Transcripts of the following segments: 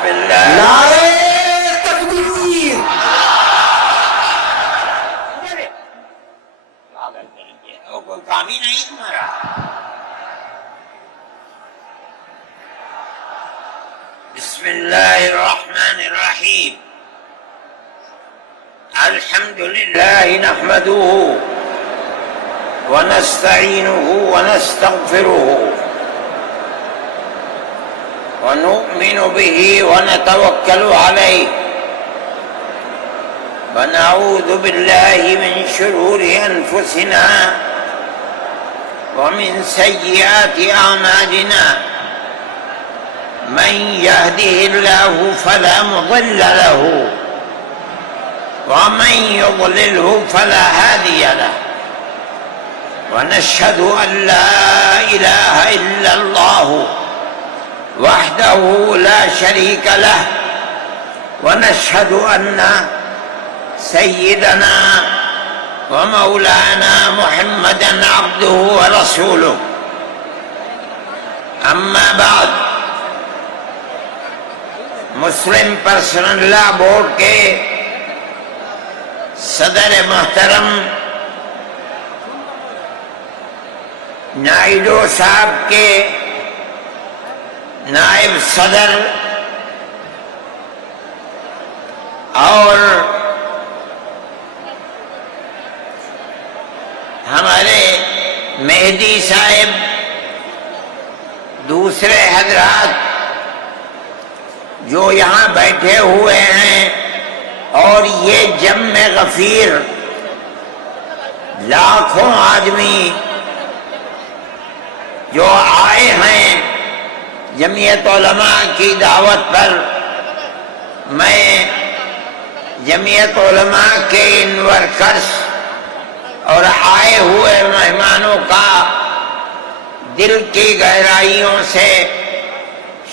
بسم اللہ. نعرہ تکبیر. کوئی کام ہی نہیں تمہارا. بسم اللہ الرحمن الرحیم. الحمد للہ نحمده ونستعینه ونستغفره ونؤمن به ونتوکل علیہ ونعوذ باللہ من شرور انفسنا ومن سیئات اعمالنا من يهده الله فلا مضل له ومن يضلله فلا هادي له ونشهد أن لا إله إلا الله وحده لا شريك له ونشهد أن سيدنا ومولانا محمدا عبده ورسوله. أما بعد، مسلم پرسنل لا بورڈ کے صدر محترم نائیڈو صاحب کے نائب صدر اور ہمارے مہدی صاحب، دوسرے حضرات جو یہاں بیٹھے ہوئے ہیں، اور یہ جمع غفیر لاکھوں آدمی جو آئے ہیں جمعیت علماء کی دعوت پر، میں جمعیت علماء کے ان ورکرز اور آئے ہوئے مہمانوں کا دل کی گہرائیوں سے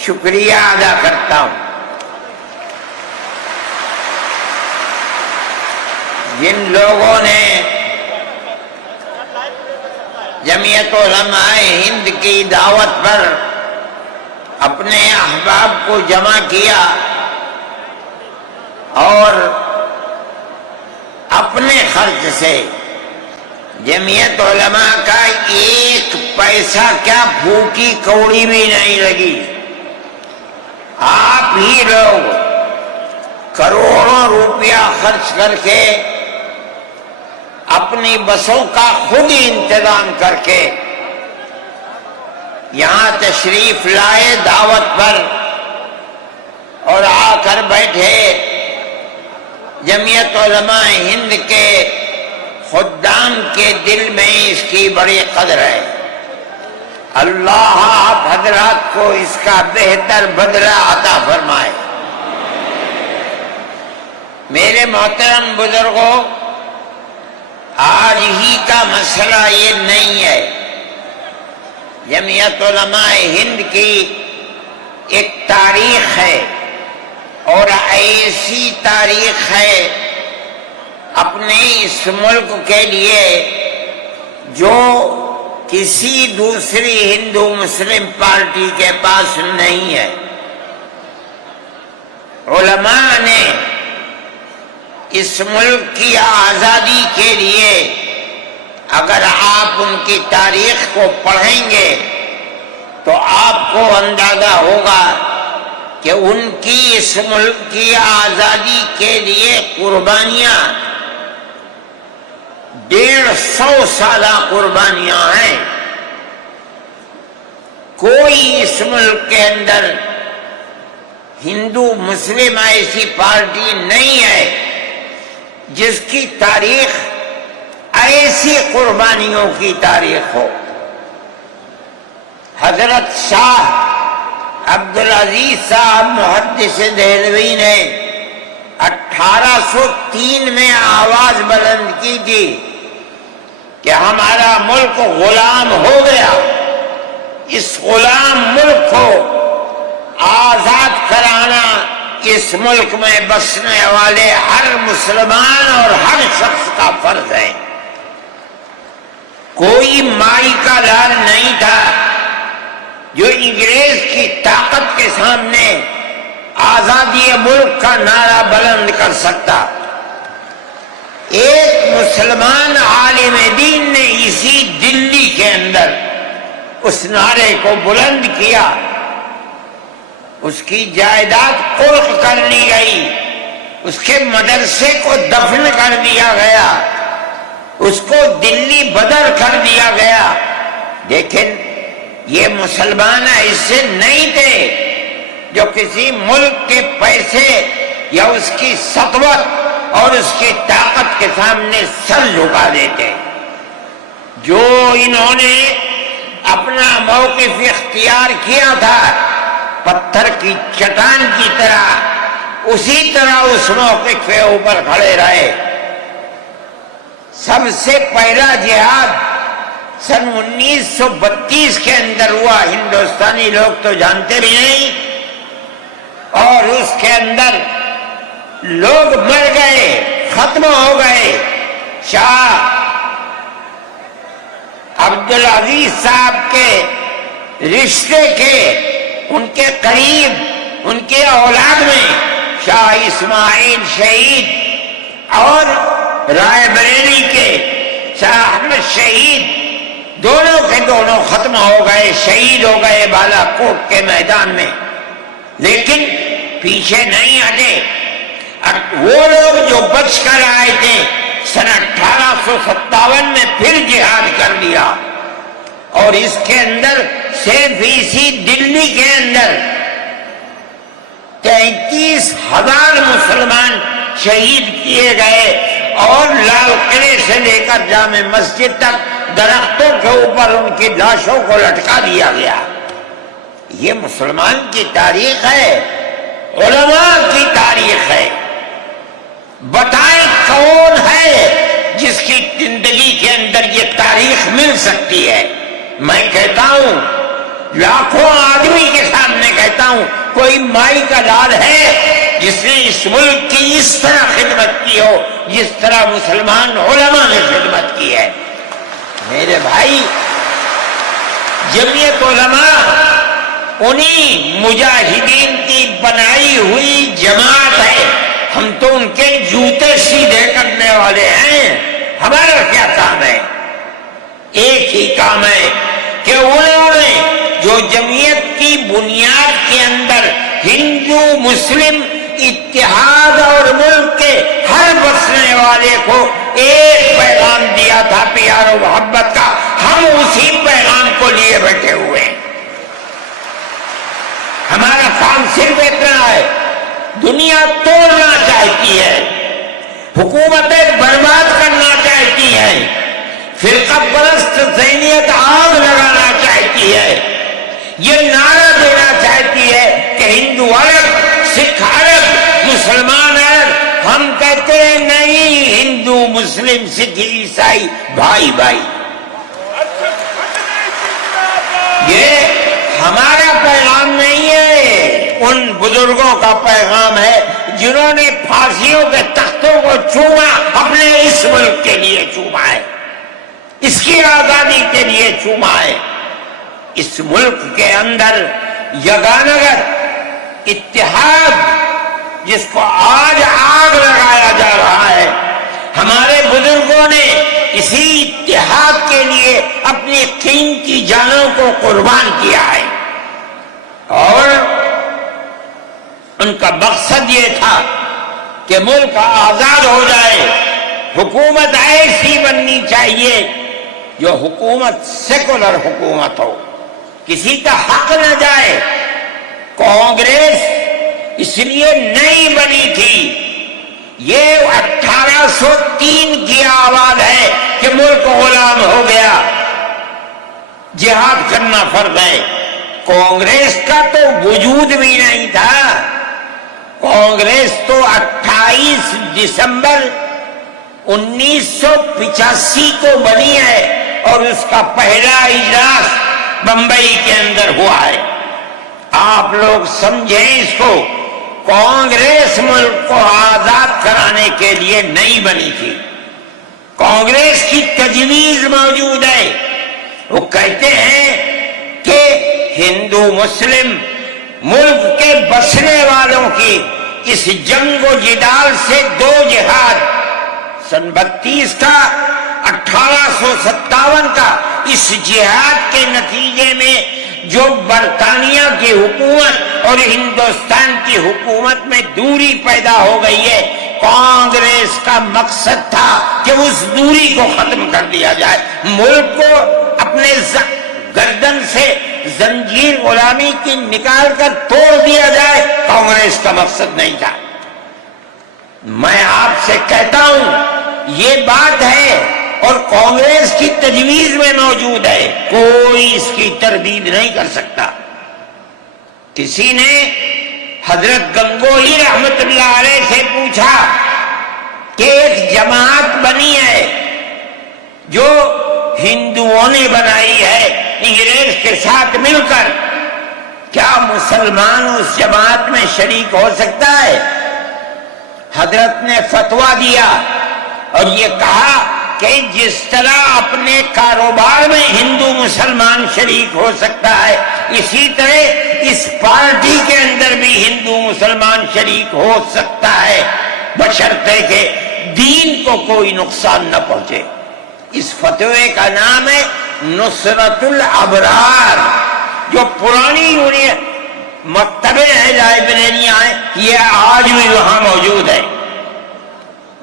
شکریہ ادا کرتا ہوں. جن لوگوں نے جمعیت علماء ہند کی دعوت پر اپنے احباب کو جمع کیا اور اپنے خرچ سے جمعیت علماء کا ایک پیسہ کیا پھوکی کوڑی بھی نہیں لگی. آپ ہی لوگ کروڑوں روپیہ خرچ کر کے اپنی بسوں کا خود ہی انتظام کر کے یہاں تشریف لائے دعوت پر اور آ کر بیٹھے. جمعیت علماء ہند کے خدام کے دل میں اس کی بڑی قدر ہے. اللہ آپ حضرات کو اس کا بہتر بدلہ عطا فرمائے. میرے محترم بزرگوں، آج ہی کا مسئلہ یہ نہیں ہے. جمعیت علماء ہند کی ایک تاریخ ہے، اور ایسی تاریخ ہے اپنے اس ملک کے لیے جو کسی دوسری ہندو مسلم پارٹی کے پاس نہیں ہے. علماء نے اس ملک کی آزادی کے لیے، اگر آپ ان کی تاریخ کو پڑھیں گے تو آپ کو اندازہ ہوگا کہ ان کی اس ملک کی آزادی کے لیے قربانیاں 150 سالہ قربانیاں ہیں. کوئی اس ملک کے اندر ہندو مسلم ایسی پارٹی نہیں ہے جس کی تاریخ ایسی قربانیوں کی تاریخ ہو. حضرت شاہ عبدالعزیز صاحب محدث دہلوی نے 1803 میں آواز بلند کی تھی کہ ہمارا ملک غلام ہو گیا. اس غلام ملک کو آزاد کرانا اس ملک میں بسنے والے ہر مسلمان اور ہر شخص کا فرض ہے. کوئی مائی کا لال نہیں تھا جو انگریز کی طاقت کے سامنے آزادی ملک کا نعرہ بلند کر سکتا۔ ایک مسلمان عالم دین نے اسی دلی کے اندر اس نعرے کو بلند کیا، اس کی جائیداد قلق کر لی گئی، اس کے مدرسے کو دفن کر دیا گیا، اس کو دلی بدر کر دیا گیا۔ لیکن یہ مسلمان ایسے نہیں تھے جو کسی ملک کے پیسے یا اس کی سطوت اور اس کی طاقت کے سامنے سر جھکا دیتے۔ جو انہوں نے اپنا موقف اختیار کیا تھا پتھر کی چٹان کی طرح، اسی طرح اس موقف کے اوپر کھڑے رہے۔ سب سے پہلا جہاد سن 1932 کے اندر ہوا، ہندوستانی لوگ تو جانتے بھی نہیں، اور اس کے اندر لوگ مر گئے، ختم ہو گئے۔ شاہ عبدالعزیز صاحب کے رشتے کے، ان کے قریب، ان کے اولاد میں شاہ اسماعیل شہید اور رائے بریلی کے شاہ احمد شہید، دونوں کے دونوں ختم ہو گئے، شہید ہو گئے بالا کوٹ کے میدان میں۔ لیکن پیچھے نہیں ہٹے۔ وہ لوگ جو بچ کر آئے تھے سن 1857 میں پھر جہاد کر دیا، اور اس کے اندر صرف اسی دلی کے اندر 33,000 مسلمان شہید کیے گئے، اور لال قلعے سے لے کر جامع مسجد تک درختوں کے اوپر ان کی لاشوں کو لٹکا دیا گیا۔ یہ مسلمان کی تاریخ ہے، علماء کی تاریخ ہے۔ بتائیں کون ہے جس کی زندگی کے اندر یہ تاریخ مل سکتی ہے؟ میں کہتا ہوں، لاکھوں آدمی کے سامنے کہتا ہوں، کوئی مائی کا لال ہے جس نے اس ملک کی اس طرح خدمت کی ہو جس طرح مسلمان علماء نے خدمت کی ہے؟ میرے بھائی، جمعیت علماء انہی مجاہدین کی بنائی ہوئی جماعت ہے۔ ہم تو ان کے جوتے سیدھے کرنے والے ہیں۔ ہمارا کیا کام ہے؟ ایک ہی کام ہے کہ انہوں نے جو جمعیت کی بنیاد کے اندر ہندو مسلم اتحاد اور ملک کے ہر بسنے والے کو ایک پیغام دیا تھا پیار و محبت کا، ہم اسی پیغام کو لیے بیٹھے ہوئے ہیں۔ ہمارا کام صرف اتنا ہے، دنیا توڑنا چاہتی ہے، حکومتیں برباد کرنا چاہتی ہیں، فرقہ پرست ذہنیت آگ لگانا چاہتی ہے، یہ نعرہ دینا چاہتی ہے کہ ہندو الگ، سکھ الگ، مسلمان الگ۔ ہم کہتے ہیں نہیں، ہندو مسلم سکھ عیسائی بھائی بھائی۔ یہ ہمارا پیغام نہیں ہے، ان بزرگوں کا پیغام ہے جنہوں نے پھانسیوں کے تختوں کو چوما، اپنے اس ملک کے لیے چوما ہے، اس کی آزادی کے لیے چوما ہے۔ اس ملک کے اندر یگانگت اتحاد جس کو آج آگ لگایا جا رہا ہے، ہمارے بزرگوں نے اسی اتحاد کے لیے اپنی قیمتی جانوں کو قربان کیا ہے، اور ان کا مقصد یہ تھا کہ ملک آزاد ہو جائے، حکومت ایسی بننی چاہیے جو حکومت سیکولر حکومت ہو، کسی کا حق نہ جائے۔ کانگریس اس لیے نہیں بنی تھی، یہ 1803 کی آواز ہے کہ ملک غلام ہو گیا، جہاد کرنا فرض ہے۔ کانگریس کا تو وجود بھی نہیں تھا، کانگریس تو 28 دسمبر 1985 کو بنی ہے، اور اس کا پہلا اجلاس بمبئی کے اندر ہوا ہے۔ آپ لوگ سمجھیں اس کو، کانگریس ملک کو آزاد کرانے کے لیے نہیں بنی تھی، کانگریس کی تجویز موجود ہے۔ وہ کہتے ہیں کہ ہندو مسلم ملک کے بسنے والوں کی اس جنگ و جدال سے دو جہاد، سن 32 کا 1857 کا، اس جہاد کے نتیجے میں جو برطانیہ کی حکومت اور ہندوستان کی حکومت میں دوری پیدا ہو گئی ہے، کانگریس کا مقصد تھا کہ اس دوری کو ختم کر دیا جائے، ملک کو اپنے گردن سے زنجیر غلامی کی نکال کر توڑ دیا جائے، کانگریس کا مقصد نہیں تھا۔ میں آپ سے کہتا ہوں یہ بات ہے اور کانگریس کی تجویز میں موجود ہے، کوئی اس کی تردید نہیں کر سکتا۔ کسی نے حضرت گنگوہی رحمت اللہ علیہ سے پوچھا کہ ایک جماعت بنی ہے جو ہندوؤں نے بنائی ہے انگریز کے ساتھ مل کر، کیا مسلمان اس جماعت میں شریک ہو سکتا ہے؟ حضرت نے فتویٰ دیا اور یہ کہا کہ جس طرح اپنے کاروبار میں ہندو مسلمان شریک ہو سکتا ہے، اسی طرح اس پارٹی کے اندر بھی ہندو مسلمان شریک ہو سکتا ہے، بشرطے کہ دین کو کوئی نقصان نہ پہنچے۔ اس فتوے کا نام ہے نصرت الابرار، جو پرانی مکتبے ہیں، لائبریریاں ہیں، یہ آج بھی وہاں موجود ہے۔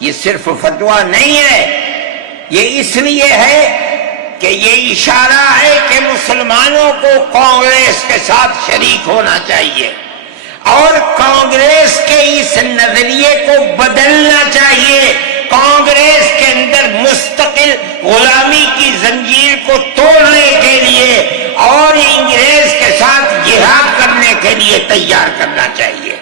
یہ صرف فتویٰ نہیں ہے، یہ اس لیے ہے کہ یہ اشارہ ہے کہ مسلمانوں کو کانگریس کے ساتھ شریک ہونا چاہیے اور کانگریس کے اس نظریے کو بدلنا چاہیے، کانگریس کے اندر مستقل غلامی کی زنجیر کو توڑنے کے لیے اور انگریز کے ساتھ جہاد کرنے کے لیے تیار کرنا چاہیے۔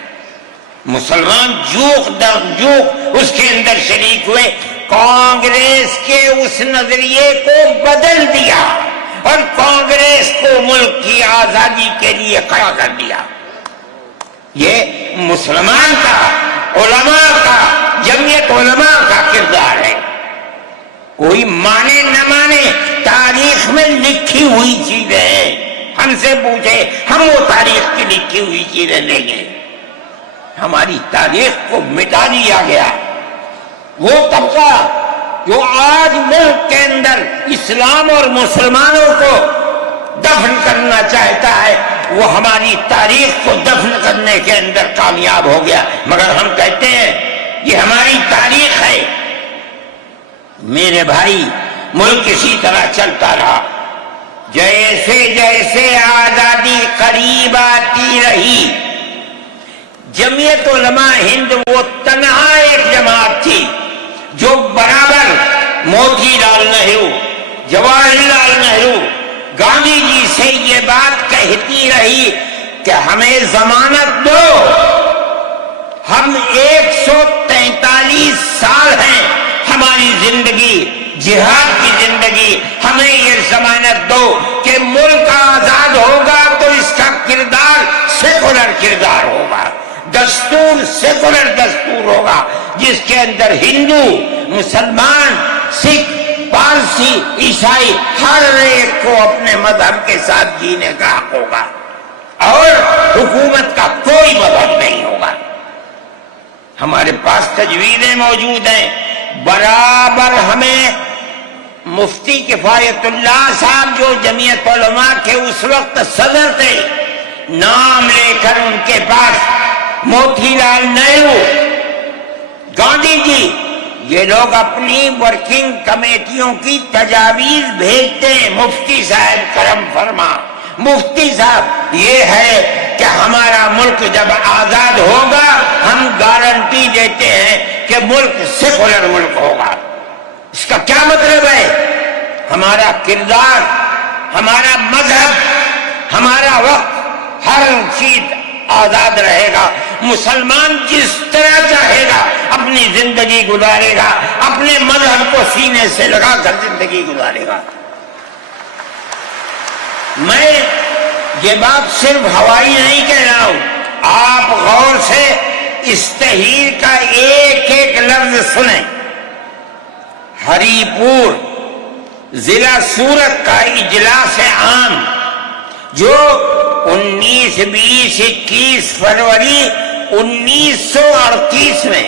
مسلمان جوق در جوق اس کے اندر شریک ہوئے، کانگریس کے اس نظریے کو بدل دیا اور کانگریس کو ملک کی آزادی کے لیے کھڑا کر دیا۔ یہ مسلمان کا، علماء کا، جمعیت علماء کا کردار ہے۔ کوئی مانے نہ مانے، تاریخ میں لکھی ہوئی چیزیں ہیں، ہم سے پوچھے ہم وہ تاریخ کی لکھی ہوئی چیزیں لیں گے۔ ہماری تاریخ کو مٹا دیا گیا۔ وہ طبقہ جو آج ملک کے اندر اسلام اور مسلمانوں کو دفن کرنا چاہتا ہے، وہ ہماری تاریخ کو دفن کرنے کے اندر کامیاب ہو گیا، مگر ہم کہتے ہیں یہ ہماری تاریخ ہے۔ میرے بھائی، ملک اسی طرح چلتا رہا، جیسے جیسے آزادی قریب آتی رہی، جمعیت علماء ہند وہ تنہا ایک جماعت تھی جو برابر موتی لال نہرو، جواہر لال نہرو، گاندھی جی سے یہ بات کہتی رہی کہ ہمیں ضمانت دو، ہم 143 سال ہیں ہماری زندگی، جہاد کی زندگی، ہمیں یہ ضمانت دو کہ ملک آزاد ہوگا تو اس کا کردار سیکولر کردار ہوگا، دستور سیکولر دستور ہوگا، جس کے اندر ہندو، مسلمان، سکھ، پارسی، عیسائی ہر ایک کو اپنے مذہب کے ساتھ جینے کا حق ہوگا اور حکومت کا کوئی مذہب نہیں ہوگا۔ ہمارے پاس تجویزیں موجود ہیں، برابر ہمیں مفتی کفایت اللہ صاحب جو جمعیت علماء کے اس وقت صدر تھے، نام لے کر ان کے پاس موتی لال نہرو، گاندھی جی، یہ لوگ اپنی ورکنگ کمیٹیوں کی تجاویز بھیجتے ہیں، مفتی صاحب کرم فرما، مفتی صاحب یہ ہے کہ ہمارا ملک جب آزاد ہوگا ہم گارنٹی دیتے ہیں کہ ملک سیکولر ملک ہوگا۔ اس کا کیا مطلب ہے؟ ہمارا کردار، ہمارا مذہب، ہمارا وقت، ہر چیز آزاد رہے گا، مسلمان جس طرح چاہے گا اپنی زندگی گزارے گا، اپنے مذہب کو سینے سے لگا کر زندگی گزارے گا۔ میں یہ بات صرف ہوائی نہیں کہہ رہا ہوں، آپ غور سے اس تحریر کا ایک ایک لفظ سنیں۔ ہری پور ضلع سورت کا اجلاس عام جو 19، 20، 21 فروری 1938 میں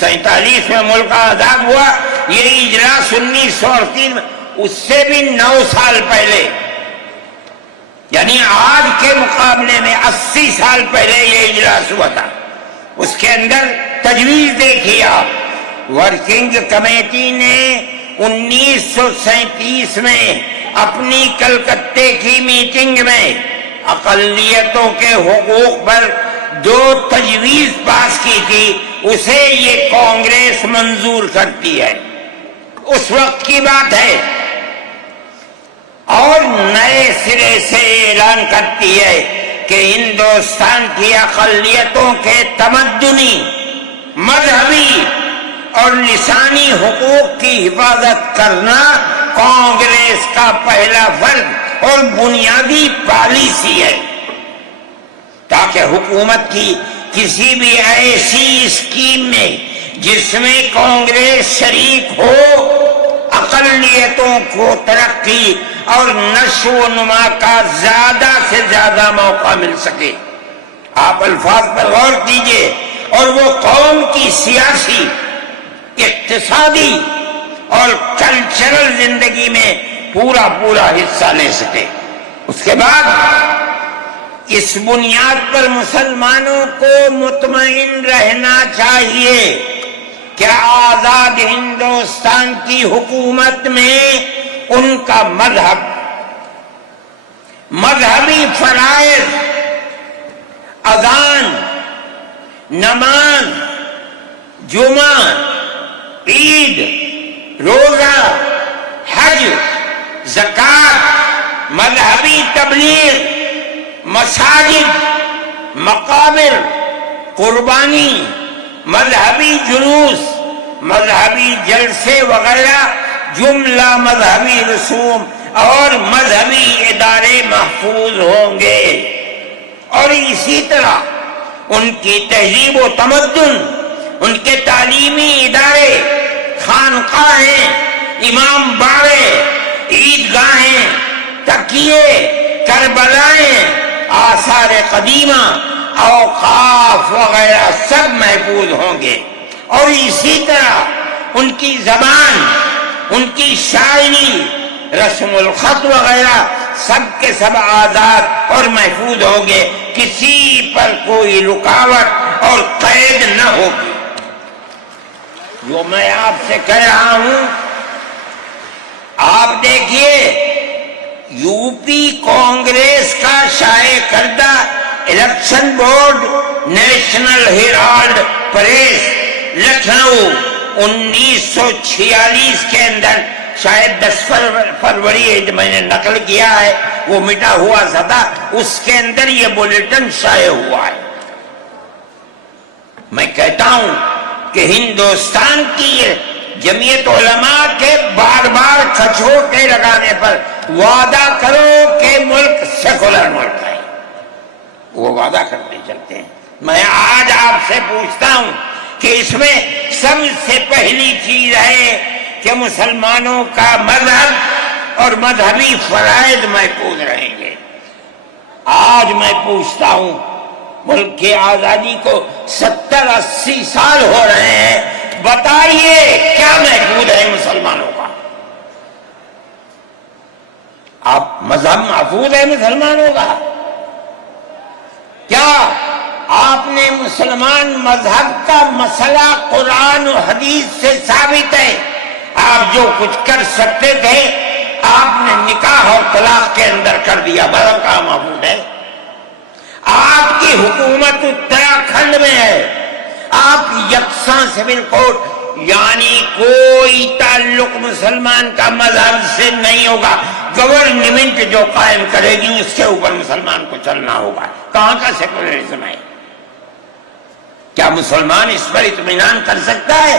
47 میں ملک آزاد ہوا، یہ اجلاس 1938 میں، اس سے بھی 9 سال پہلے، یعنی آج کے مقابلے میں 80 سال پہلے یہ اجلاس ہوا تھا۔ اس کے اندر تجویز دیکھیے آپ، ورکنگ کمیٹی نے 1937 میں اپنی کلکتے کی میٹنگ میں اقلیتوں کے حقوق پر جو تجویز پاس کی تھی، اسے یہ کانگریس منظور کرتی ہے، اس وقت کی بات ہے، اور نئے سرے سے اعلان کرتی ہے کہ ہندوستان کی اقلیتوں کے تمدنی، مذہبی اور لسانی حقوق کی حفاظت کرنا کانگریس کا پہلا فرض اور بنیادی پالیسی ہے، تاکہ حکومت کی کسی بھی ایسی اسکیم میں جس میں کانگریس شریک ہو، اقلیتوں کو ترقی اور نشو و نما کا زیادہ سے زیادہ موقع مل سکے۔ آپ الفاظ پر غور کیجئے، اور وہ قوم کی سیاسی، اقتصادی اور کلچرل زندگی میں پورا حصہ لے سکے۔ اس کے بعد اس بنیاد پر مسلمانوں کو مطمئن رہنا چاہیے کہ آزاد ہندوستان کی حکومت میں ان کا مذہبی فرائض، اذان، نماز، جمعہ، عید، روزہ، حج، زکوٰۃ، مذہبی تبلیغ، مساجد، مقابر، قربانی، مذہبی جلوس، مذہبی جلسے وغیرہ، جملہ مذہبی رسوم اور مذہبی ادارے محفوظ ہوں گے، اور اسی طرح ان کی تہذیب و تمدن، ان کے تعلیمی ادارے، خانقاہیں، امام باڑے، عیدگاہیں، تکیے، کربلائیں، آثار قدیمہ، اوقاف وغیرہ سب محفوظ ہوں گے، اور اسی طرح ان کی زبان، ان کی شاعری، رسم الخط وغیرہ سب کے سب آزاد اور محفوظ ہوں گے، کسی پر کوئی رکاوٹ اور قید نہ ہوگی۔ جو میں آپ سے کہہ رہا ہوں، آپ دیکھیے، یو پی کانگریس کا شائع کردہ election board, National Herald press, Lucknow, 1946 کے اندر، شاید 10 فروری میں نے نقل کیا ہے، وہ مٹا ہوا تھا، اس کے اندر یہ بلیٹن شائع ہوا ہے۔ میں کہتا ہوں کہ ہندوستان کی جمعیت علماء کے بار بار کھچوٹے لگانے پر وعدہ کرو کہ ملک سیکولر ملک ہے، وہ وعدہ کرتے چلتے ہیں۔ میں آج آپ سے پوچھتا ہوں کہ اس میں سب سے پہلی چیز ہے کہ مسلمانوں کا مذہب اور مذہبی فرائض محفوظ رہیں گے۔ آج میں پوچھتا ہوں، ملک کی آزادی کو 70-80 سال ہو رہے ہیں، بتائیے کیا محفوظ ہے مسلمانوں کا؟ آپ مذہب محفوظ ہے مسلمانوں کا؟ کیا آپ نے مسلمان مذہب کا مسئلہ قرآن و حدیث سے ثابت ہے؟ آپ جو کچھ کر سکتے تھے آپ نے نکاح اور طلاق کے اندر کر دیا، مذہب کا محفوظ ہے؟ آپ کی حکومت اتراکھنڈ میں ہے، آپ یکساں سول کوڈ، یعنی کوئی تعلق مسلمان کا مذہب سے نہیں ہوگا، گورنمنٹ جو قائم کرے گی اس کے اوپر مسلمان کو چلنا ہوگا۔ کہاں کا سیکولرزم ہے؟ کیا مسلمان اس پر اطمینان کر سکتا ہے؟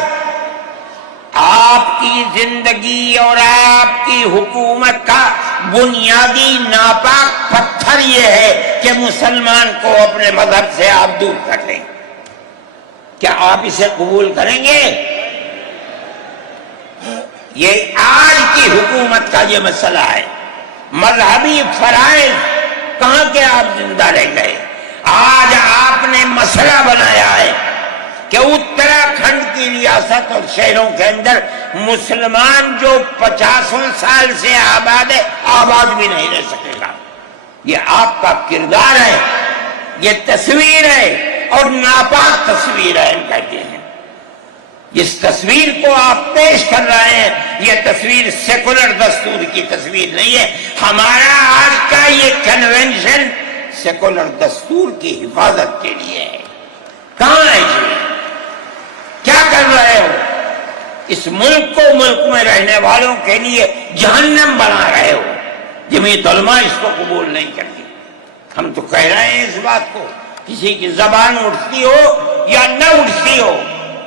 آپ کی زندگی اور آپ کی حکومت کا بنیادی ناپاک پتھر یہ ہے کہ مسلمان کو اپنے مذہب سے آپ دور کر لیں۔ کیا آپ اسے قبول کریں گے؟ یہ آج کی حکومت کا یہ مسئلہ ہے۔ مذہبی فرائض کہاں کے آپ زندہ رہ گئے؟ آج آپ نے مسئلہ بنایا ریاست اور شہروں کے اندر مسلمان جو 50 سال سے آباد ہے آباد بھی نہیں رہ سکے گا. یہ آپ کا کردار ہے، یہ تصویر ہے اور ناپاک تصویر ہے. ہم کہتے ہیں جس تصویر کو آپ پیش کر رہے ہیں یہ تصویر سیکولر دستور کی تصویر نہیں ہے. ہمارا آج کا یہ کنونشن سیکولر دستور کی حفاظت کے لیے ہے. کہاں ہے جی؟ کیا کر رہے ہو؟ اس ملک کو، ملک میں رہنے والوں کے لیے جہنم بنا رہے ہو. جمعیت علماء اس کو قبول نہیں کرتی. ہم تو کہہ رہے ہیں اس بات کو، کسی کی زبان اٹھتی ہو یا نہ اٹھتی ہو،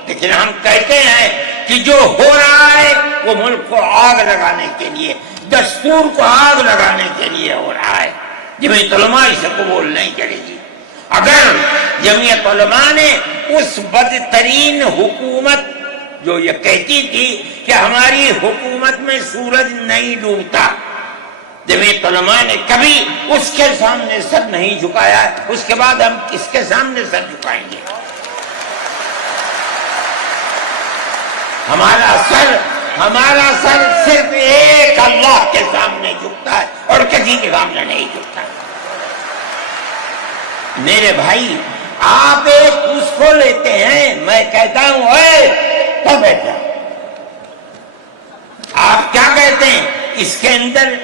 لیکن ہم کہتے ہیں کہ جو ہو رہا ہے وہ ملک کو آگ لگانے کے لیے، دستور کو آگ لگانے کے لیے ہو رہا ہے. جمعیت علماء اسے قبول نہیں کرے گی. اگر جمعیت علماء نے اس بدترین حکومت جو یہ کہتی تھی کہ ہماری حکومت میں سورج نہیں ڈوبتا، جمعیت علماء نے کبھی اس کے سامنے سر نہیں جھکایا، اس کے بعد ہم کس کے سامنے سر جھکائیں گے؟ ہمارا سر صرف ایک اللہ کے سامنے جھکتا ہے اور کسی کے سامنے نہیں جھکتا. میرے بھائی، آپ ایک اس کو لیتے ہیں، میں کہتا ہوں اے تو بیٹا، آپ کیا کہتے ہیں؟ اس کے اندر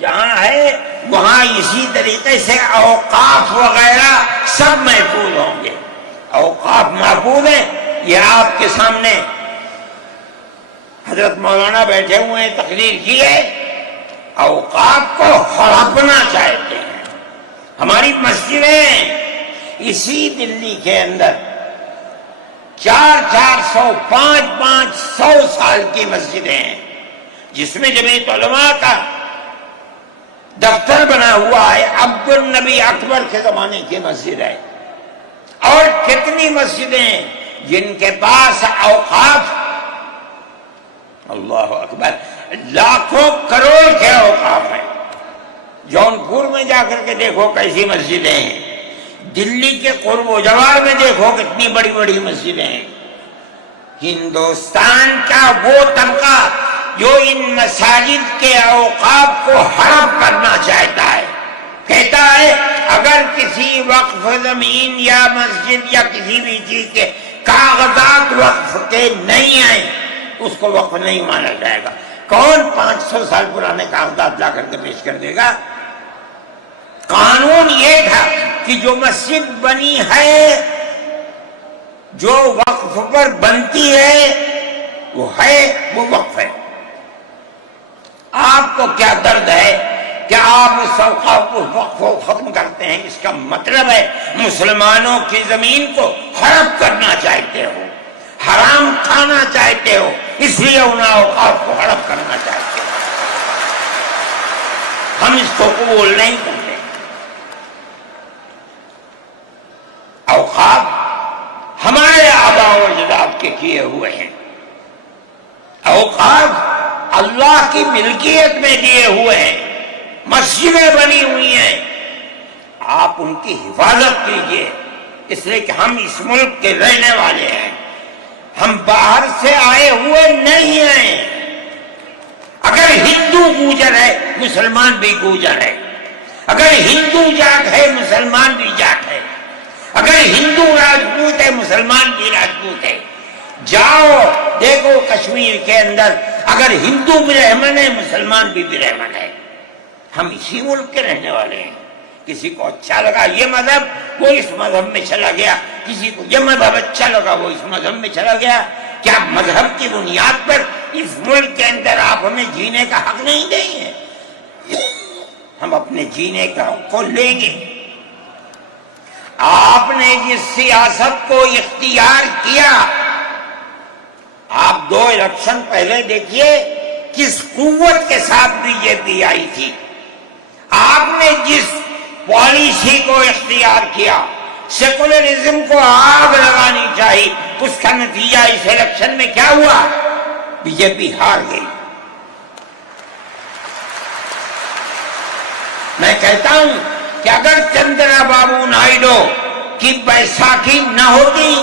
جہاں ہے وہاں اسی طریقے سے اوقاف وغیرہ سب محفوظ ہوں گے. اوقاف محفوظ ہیں. یہ آپ کے سامنے حضرت مولانا بیٹھے ہوئے ہیں، تقریر کی ہے. اوقاف کو ہڑپنا چاہتے ہیں. ہماری مسجدیں اسی دلی کے اندر 400 500 سال کی مسجدیں ہیں، جس میں جمعیت علماء کا دفتر بنا ہوا ہے. عبد النبی اکبر کے زمانے کی مسجد ہے. اور کتنی مسجدیں ہیں جن کے پاس اوقاف، اللہ اکبر، لاکھوں کروڑ کے اوقاف ہیں. جونپور میں جا کر کے دیکھو کیسی مسجدیں ہیں. دلی کے قرب و جوار میں دیکھو کتنی بڑی بڑی مسجدیں ہیں. ہندوستان کا وہ طبقہ جو ان مساجد کے اوقاف کو ہڑپ کرنا چاہتا ہے، کہتا ہے اگر کسی وقف زمین یا مسجد یا کسی بھی چیز کے کاغذات وقف کے نہیں آئے اس کو وقف نہیں مانا جائے گا. کون 500 سال پرانے کاغذات لا کر کے پیش کر دے گا؟ قانون یہ تھا کہ جو مسجد بنی ہے، جو وقف پر بنتی ہے وہ وقف ہے. آپ کو کیا درد ہے کہ آپ اس اوقاف کو وقف کو ختم کرتے ہیں؟ اس کا مطلب ہے مسلمانوں کی زمین کو ہڑپ کرنا چاہتے ہو، حرام کھانا چاہتے ہو، اس لیے ان اوقاف کو ہڑپ کرنا چاہتے ہو. ہم اس کو قبول نہیں کرتے. اوقاف ہمارے آباء و اجداد کے کیے ہوئے ہیں. اوقاف اللہ کی ملکیت میں دیے ہوئے ہیں. مسجدیں بنی ہوئی ہیں، آپ ان کی حفاظت کیجیے. اس لیے کہ ہم اس ملک کے رہنے والے ہیں، ہم باہر سے آئے ہوئے نہیں ہیں. اگر ہندو گوجر ہے مسلمان بھی گوجر ہے، اگر ہندو جاٹ ہے مسلمان بھی جاٹ ہے، اگر ہندو راجپوت ہے مسلمان بھی راجپوت ہے. جاؤ دیکھو کشمیر کے اندر اگر ہندو برہمن ہے مسلمان بھی برہمن ہے. ہم اسی ملک کے رہنے والے ہیں. کسی کو اچھا لگا یہ مذہب وہ اس مذہب میں چلا گیا، کسی کو یہ مذہب اچھا لگا وہ اس مذہب میں چلا گیا. کیا مذہب کی بنیاد پر اس ملک کے اندر آپ ہمیں جینے کا حق نہیں دیں گے؟ ہم اپنے جینے کا حق کو لیں گے. آپ نے جس سیاست کو اختیار کیا، آپ 2 الیکشن پہلے دیکھیے کس قوت کے ساتھ بی جے پی آئی تھی. آپ نے جس پالیسی کو اختیار کیا، سیکولرزم کو آگ لگانی چاہیے، اس کا نتیجہ اس الیکشن میں کیا ہوا؟ بی جے پی ہار گئی. میں کہتا ہوں کہ اگر چندرا بابو نائیڈو کی بیساکھی نہ ہوتی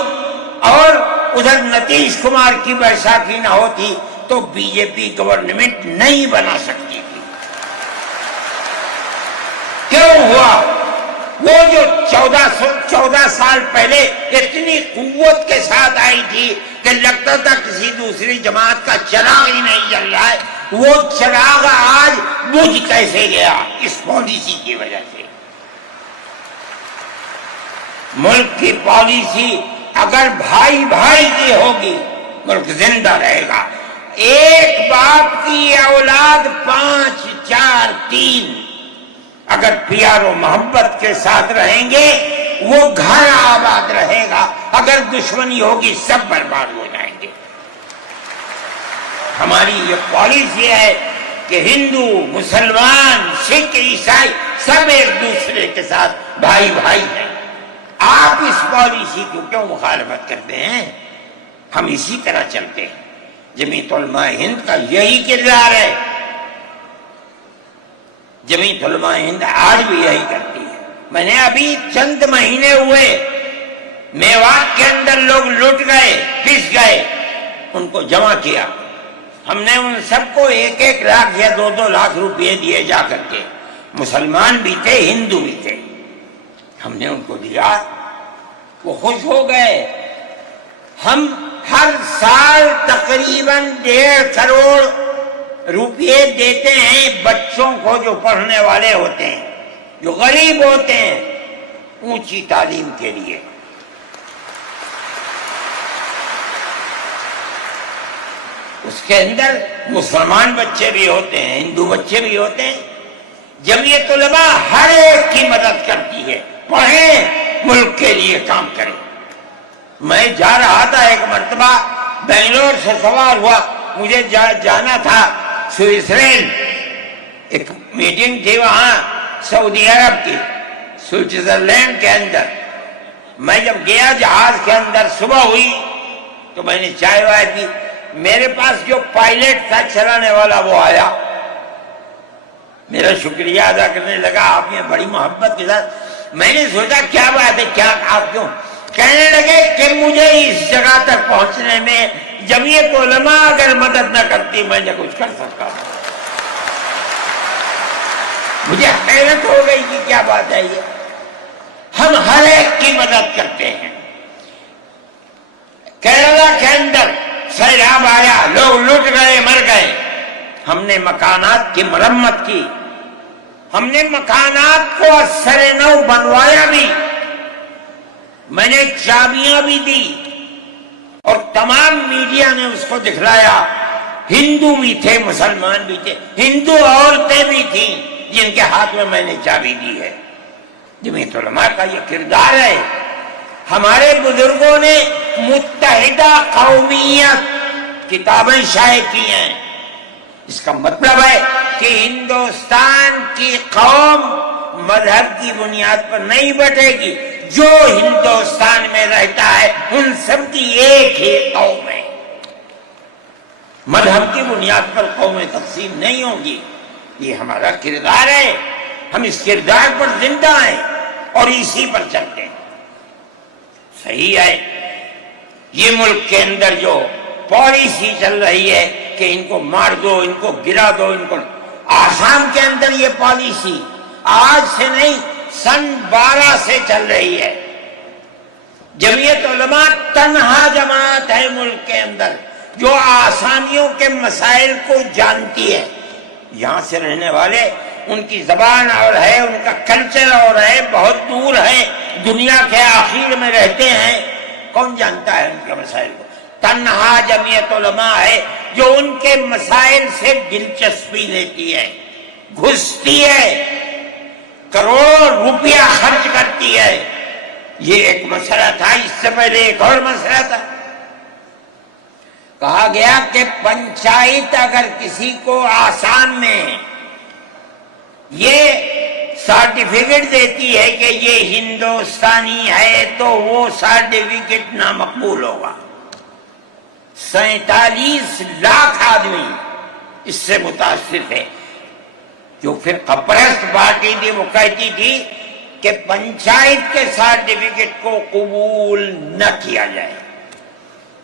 اور ادھر نتیش کمار کی بیساکھی نہ ہوتی تو بی جے پی گورنمنٹ نہیں بنا سکتی تھی۔ کیوں ہوا؟ وہ جو 14 سال پہلے اتنی قوت کے ساتھ آئی تھی کہ لگتا تھا کسی دوسری جماعت کا چراغ ہی نہیں جل رہا ہے، وہ چراغ آج بجھ کیسے گیا؟ اس پالیسی کی وجہ سے۔ ملک کی پالیسی اگر بھائی بھائی کی ہوگی ملک زندہ رہے گا۔ ایک باپ کی اولاد 5 4 3 اگر پیار و محبت کے ساتھ رہیں گے وہ گھر آباد رہے گا، اگر دشمنی ہوگی سب برباد ہو جائیں گے۔ ہماری یہ پالیسی ہے کہ ہندو، مسلمان، سکھ، عیسائی سب ایک دوسرے کے ساتھ بھائی بھائی ہیں۔ آپ اس پالیسی کو کیوں مخالفت کرتے ہیں؟ ہم اسی طرح چلتے ہیں۔ جمعیت علماء ہند کا یہی کردار ہے، جمعیت علماء ہند آج بھی یہی کرتی ہے۔ میں نے ابھی چند مہینے ہوئے میوات کے اندر لوگ لٹ گئے، پس گئے، ان کو جمع کیا، ہم نے ان سب کو 1 لاکھ یا 2 لاکھ روپے دیے جا کر کے، مسلمان بھی تھے ہندو بھی تھے، ہم نے ان کو دیا، وہ خوش ہو گئے۔ ہم ہر سال تقریباً 1.5 کروڑ روپے دیتے ہیں بچوں کو جو پڑھنے والے ہوتے ہیں، جو غریب ہوتے ہیں، اونچی تعلیم کے لیے۔ اس کے اندر مسلمان بچے بھی ہوتے ہیں، ہندو بچے بھی ہوتے ہیں۔ جمعیت علماء ہر ایک کی مدد کرتی ہے، پڑھیں، ملک کے لیے کام کریں۔ میں جا رہا تھا ایک مرتبہ، بنگلور سے سوار ہوا، مجھے جانا تھا سوئٹزرلینڈ، ایک میٹنگ تھی وہاں سعودی عرب کی، سوئٹزرلینڈ کے اندر۔ میں جب گیا جہاز کے اندر، صبح ہوئی تو میں نے چائے وائے پی، میرے پاس جو پائلٹ تھا چلانے والا وہ آیا، میرا شکریہ ادا کرنے لگا، آپ نے بڑی محبت کے ساتھ۔ میں نے سوچا کیا بات ہے، کیا آپ کیوں؟ کہنے لگے کہ مجھے اس جگہ تک پہنچنے میں جمعیت علماء اگر مدد نہ کرتی میں نے کچھ کر سکتا تھا۔ مجھے حیرت ہو گئی کہ کیا بات ہے یہ، ہم ہر ایک کی مدد کرتے ہیں۔ کیرلا کے اندر سیلاب آیا، لوگ لٹ گئے، مر گئے، ہم نے مکانات کی مرمت کی، ہم نے مکانات کو اثر نو بنوایا بھی، میں نے چابیاں بھی دی، اور تمام میڈیا نے اس کو دکھلایا۔ ہندو بھی تھے، مسلمان بھی تھے، ہندو عورتیں بھی تھیں جن کے ہاتھ میں نے چابی دی ہے۔ جمعیت علماء کا یہ کردار ہے۔ ہمارے بزرگوں نے متحدہ قومیت کتابیں شائع کی ہیں، اس کا مطلب ہے کہ ہندوستان کی قوم مذہب کی بنیاد پر نہیں بٹے گی، جو ہندوستان میں رہتا ہے ان سب کی ایک ہی قوم ہے، مذہب کی بنیاد پر قومیں تقسیم نہیں ہوں گی۔ یہ ہمارا کردار ہے، ہم اس کردار پر زندہ ہیں اور اسی پر چلتے ہیں۔ صحیح ہے، یہ ملک کے اندر جو پالیسی چل رہی ہے کہ ان کو مار دو، ان کو گرا دو، ان کو، آسام کے اندر یہ پالیسی آج سے نہیں سن 12 سے چل رہی ہے۔ جمعیت علماء تنہا جماعت ہے ملک کے اندر جو آسامیوں کے مسائل کو جانتی ہے۔ یہاں سے رہنے والے، ان کی زبان اور ہے، ان کا کلچر اور ہے، بہت دور ہے، دنیا کے آخر میں رہتے ہیں، کون جانتا ہے ان کے مسائل کو؟ تنہا جمعیت علماء ہے جو ان کے مسائل سے دلچسپی لیتی ہے، گھستی ہے، کروڑوں روپیہ خرچ کرتی ہے۔ یہ ایک مسئلہ تھا، اس سے پہلے ایک اور مسئلہ تھا، کہا گیا کہ پنچایت اگر کسی کو آسام میں یہ سرٹیفکیٹ دیتی ہے کہ یہ ہندوستانی ہے تو وہ سرٹیفکیٹ نامقبول ہوگا۔ 47 لاکھ آدمی اس سے متاثر تھے۔ جو پھر کپرست پارٹی تھی وہ کہتی تھی کہ پنچایت کے سرٹیفکیٹ کو قبول نہ کیا جائے۔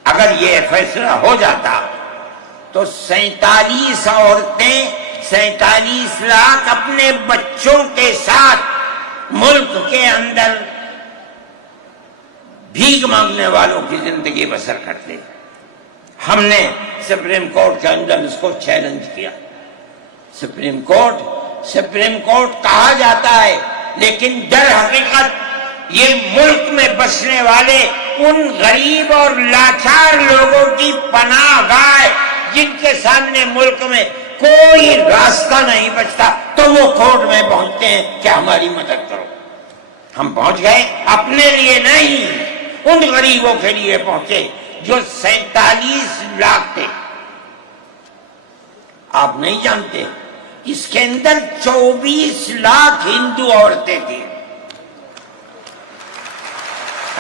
اگر یہ فیصلہ ہو جاتا تو 47 عورتیں 47 لاکھ اپنے بچوں کے ساتھ ملک کے اندر بھیک مانگنے والوں کی زندگی بسر کرتے. ہم نے سپریم کورٹ کے اندر اس کو چیلنج کیا. سپریم کورٹ کہا جاتا ہے، لیکن در حقیقت یہ ملک میں بسنے والے ان غریب اور لاچار لوگوں کی پناہ گاہ جن کے سامنے ملک میں کوئی راستہ نہیں بچتا، تو وہ کورٹ میں پہنچتے ہیں کہ ہماری مدد کرو. ہم پہنچ گئے، اپنے لیے نہیں، ان غریبوں کے لیے پہنچے جو 47 لاکھ تھے. آپ نہیں جانتے اس کے اندر 24 لاکھ ہندو عورتیں تھیں.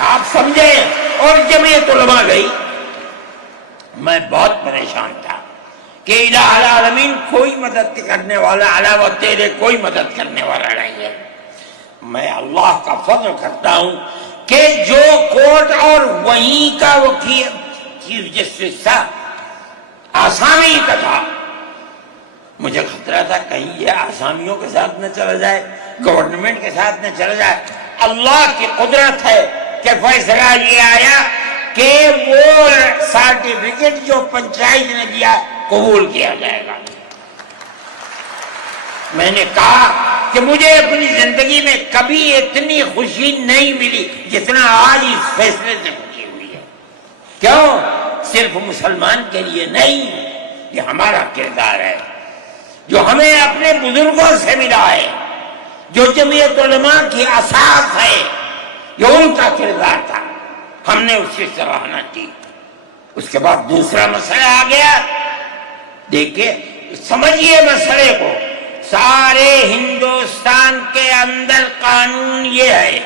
آپ سمجھیں. اور جمعیت علماء گئی. میں بہت پریشان تھا کہ الہ العالمین کوئی مدد کرنے والا علاوہ تیرے کوئی مدد کرنے والا نہیں ہے. میں اللہ کا فضل کرتا ہوں کہ جو کورٹ اور وہیں کا وکیل چیف جسٹس تھا آسامی کا تھا. مجھے خطرہ تھا کہیں یہ آسامیوں کے ساتھ نہ چلا جائے، گورنمنٹ کے ساتھ نہ چلا جائے. اللہ کی قدرت ہے کہ فیصلہ یہ آیا کہ وہ سرٹیفکیٹ جو پنچایت نے دیا قبول کیا جائے گا. میں نے کہا کہ مجھے اپنی زندگی میں کبھی اتنی خوشی نہیں ملی جتنا آج اس فیصلے سے خوشی ہوئی ہے. کیوں؟ صرف مسلمان کے لیے نہیں، یہ ہمارا کردار ہے جو ہمیں اپنے بزرگوں سے ملا ہے، جو جمعیت علماء کی اساس ہے، یہ ان کا کردار تھا. ہم نے اس کی سراہنا کی. اس کے بعد دوسرا مسئلہ آ گیا. دیکھیے، سمجھیے مسئلے کو. سارے ہندوستان کے اندر قانون یہ ہے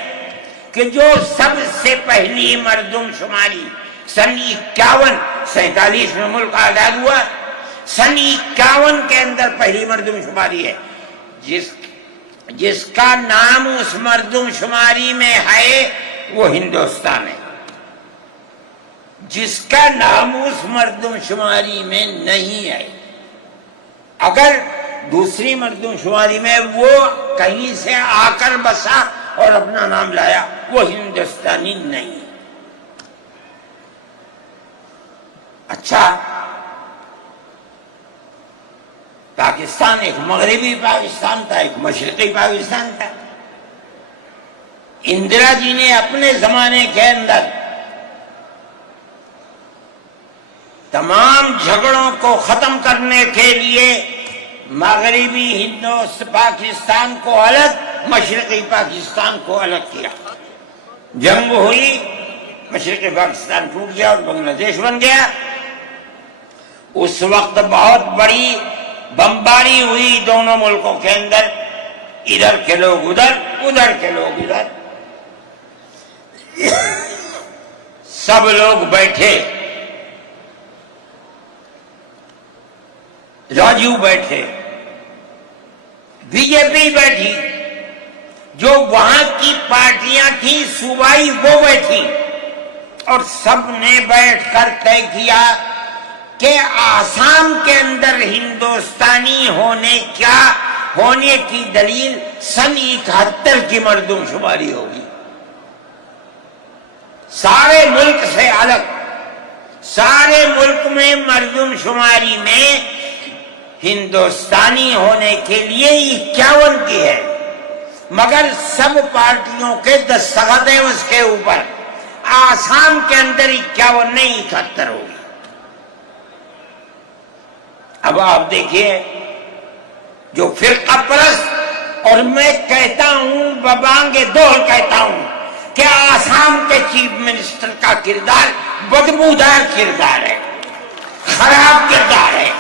کہ جو سب سے پہلی مردم شماری سن 47 میں ملک آزاد ہوا، سن 51 کے اندر پہلی مردم شماری ہے. جس کا نام اس مردم شماری میں ہے وہ ہندوستان ہے. جس کا نام اس مردم شماری میں نہیں ہے، اگر دوسری مردم شماری میں وہ کہیں سے آ کر بسا اور اپنا نام لایا، وہ ہندوستانی نہیں. اچھا، پاکستان ایک مغربی پاکستان تھا، ایک مشرقی پاکستان تھا. اندرا جی نے اپنے زمانے کے اندر تمام جھگڑوں کو ختم کرنے کے لیے مغربی پاکستان کو الگ، مشرقی پاکستان کو الگ کیا. جنگ ہوئی، مشرقی پاکستان ٹوٹ گیا اور بنگلہ دیش بن گیا. اس وقت بہت بڑی بمباری ہوئی دونوں ملکوں کے اندر. ادھر کے لوگ ادھر، ادھر کے لوگ ادھر. سب لوگ بیٹھے، راجیو بیٹھے، بی جے پی بیٹھی، جو وہاں کی پارٹیاں تھیں صوبائی وہ بیٹھی، اور سب نے بیٹھ کر طے کیا کہ آسام کے اندر ہندوستانی ہونے کی دلیل سن 71 کی مردم شماری ہوگی. سارے ملک سے الگ، سارے ملک میں مردم شماری میں ہندوستانی ہونے کے لیے 51 کی ہے، مگر سب پارٹیوں کے دستخط ہیں اس کے اوپر. آسام کے اندر 51 نہیں 71 ہوگی. اب آپ دیکھیے، جو فرقہ پرست، اور میں کہتا ہوں ببانگ دور کہتا ہوں کہ آسام کے چیف منسٹر کا کردار بدبودار کردار ہے، خراب کردار ہے،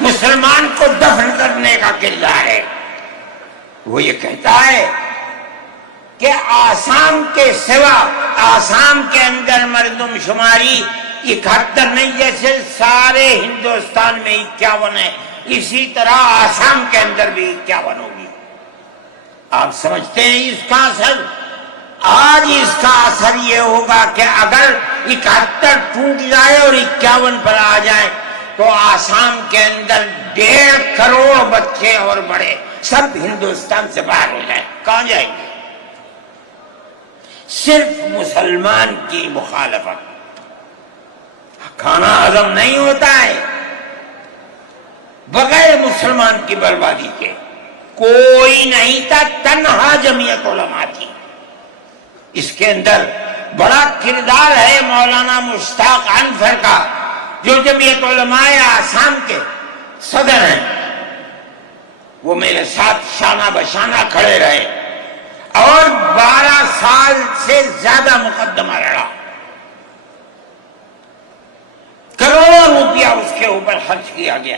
مسلمان کو دفن کرنے کا کردار ہے. وہ یہ کہتا ہے کہ آسام کے سوا آسام کے اندر مردم شماری 71 نہیں، جیسے سارے ہندوستان میں 51 ہے، اسی طرح آسام کے اندر بھی 51 ہوگی. آپ سمجھتے ہیں اس کا اثر؟ آج اس کا اثر یہ ہوگا کہ اگر 71 ٹوٹ جائے اور 51 پر آ جائے تو آسام کے اندر 1.5 کروڑ بچے اور بڑے سب ہندوستان سے باہر ہو جائیں، کہاں جائیں گے؟ صرف مسلمان کی مخالفت، کھانا ہضم نہیں ہوتا ہے بغیر مسلمان کی بربادی کے۔ کوئی نہیں تھا، تنہا جمعیت علماء تھی۔ اس کے اندر بڑا کردار ہے مولانا مشتاق انور کا، جو جمعیت علماء آسام کے صدر ہیں۔ وہ میرے ساتھ شانہ بشانہ کھڑے رہے اور 12 سال سے زیادہ مقدمہ لڑا، کروڑوں روپیہ اس کے اوپر خرچ کیا گیا۔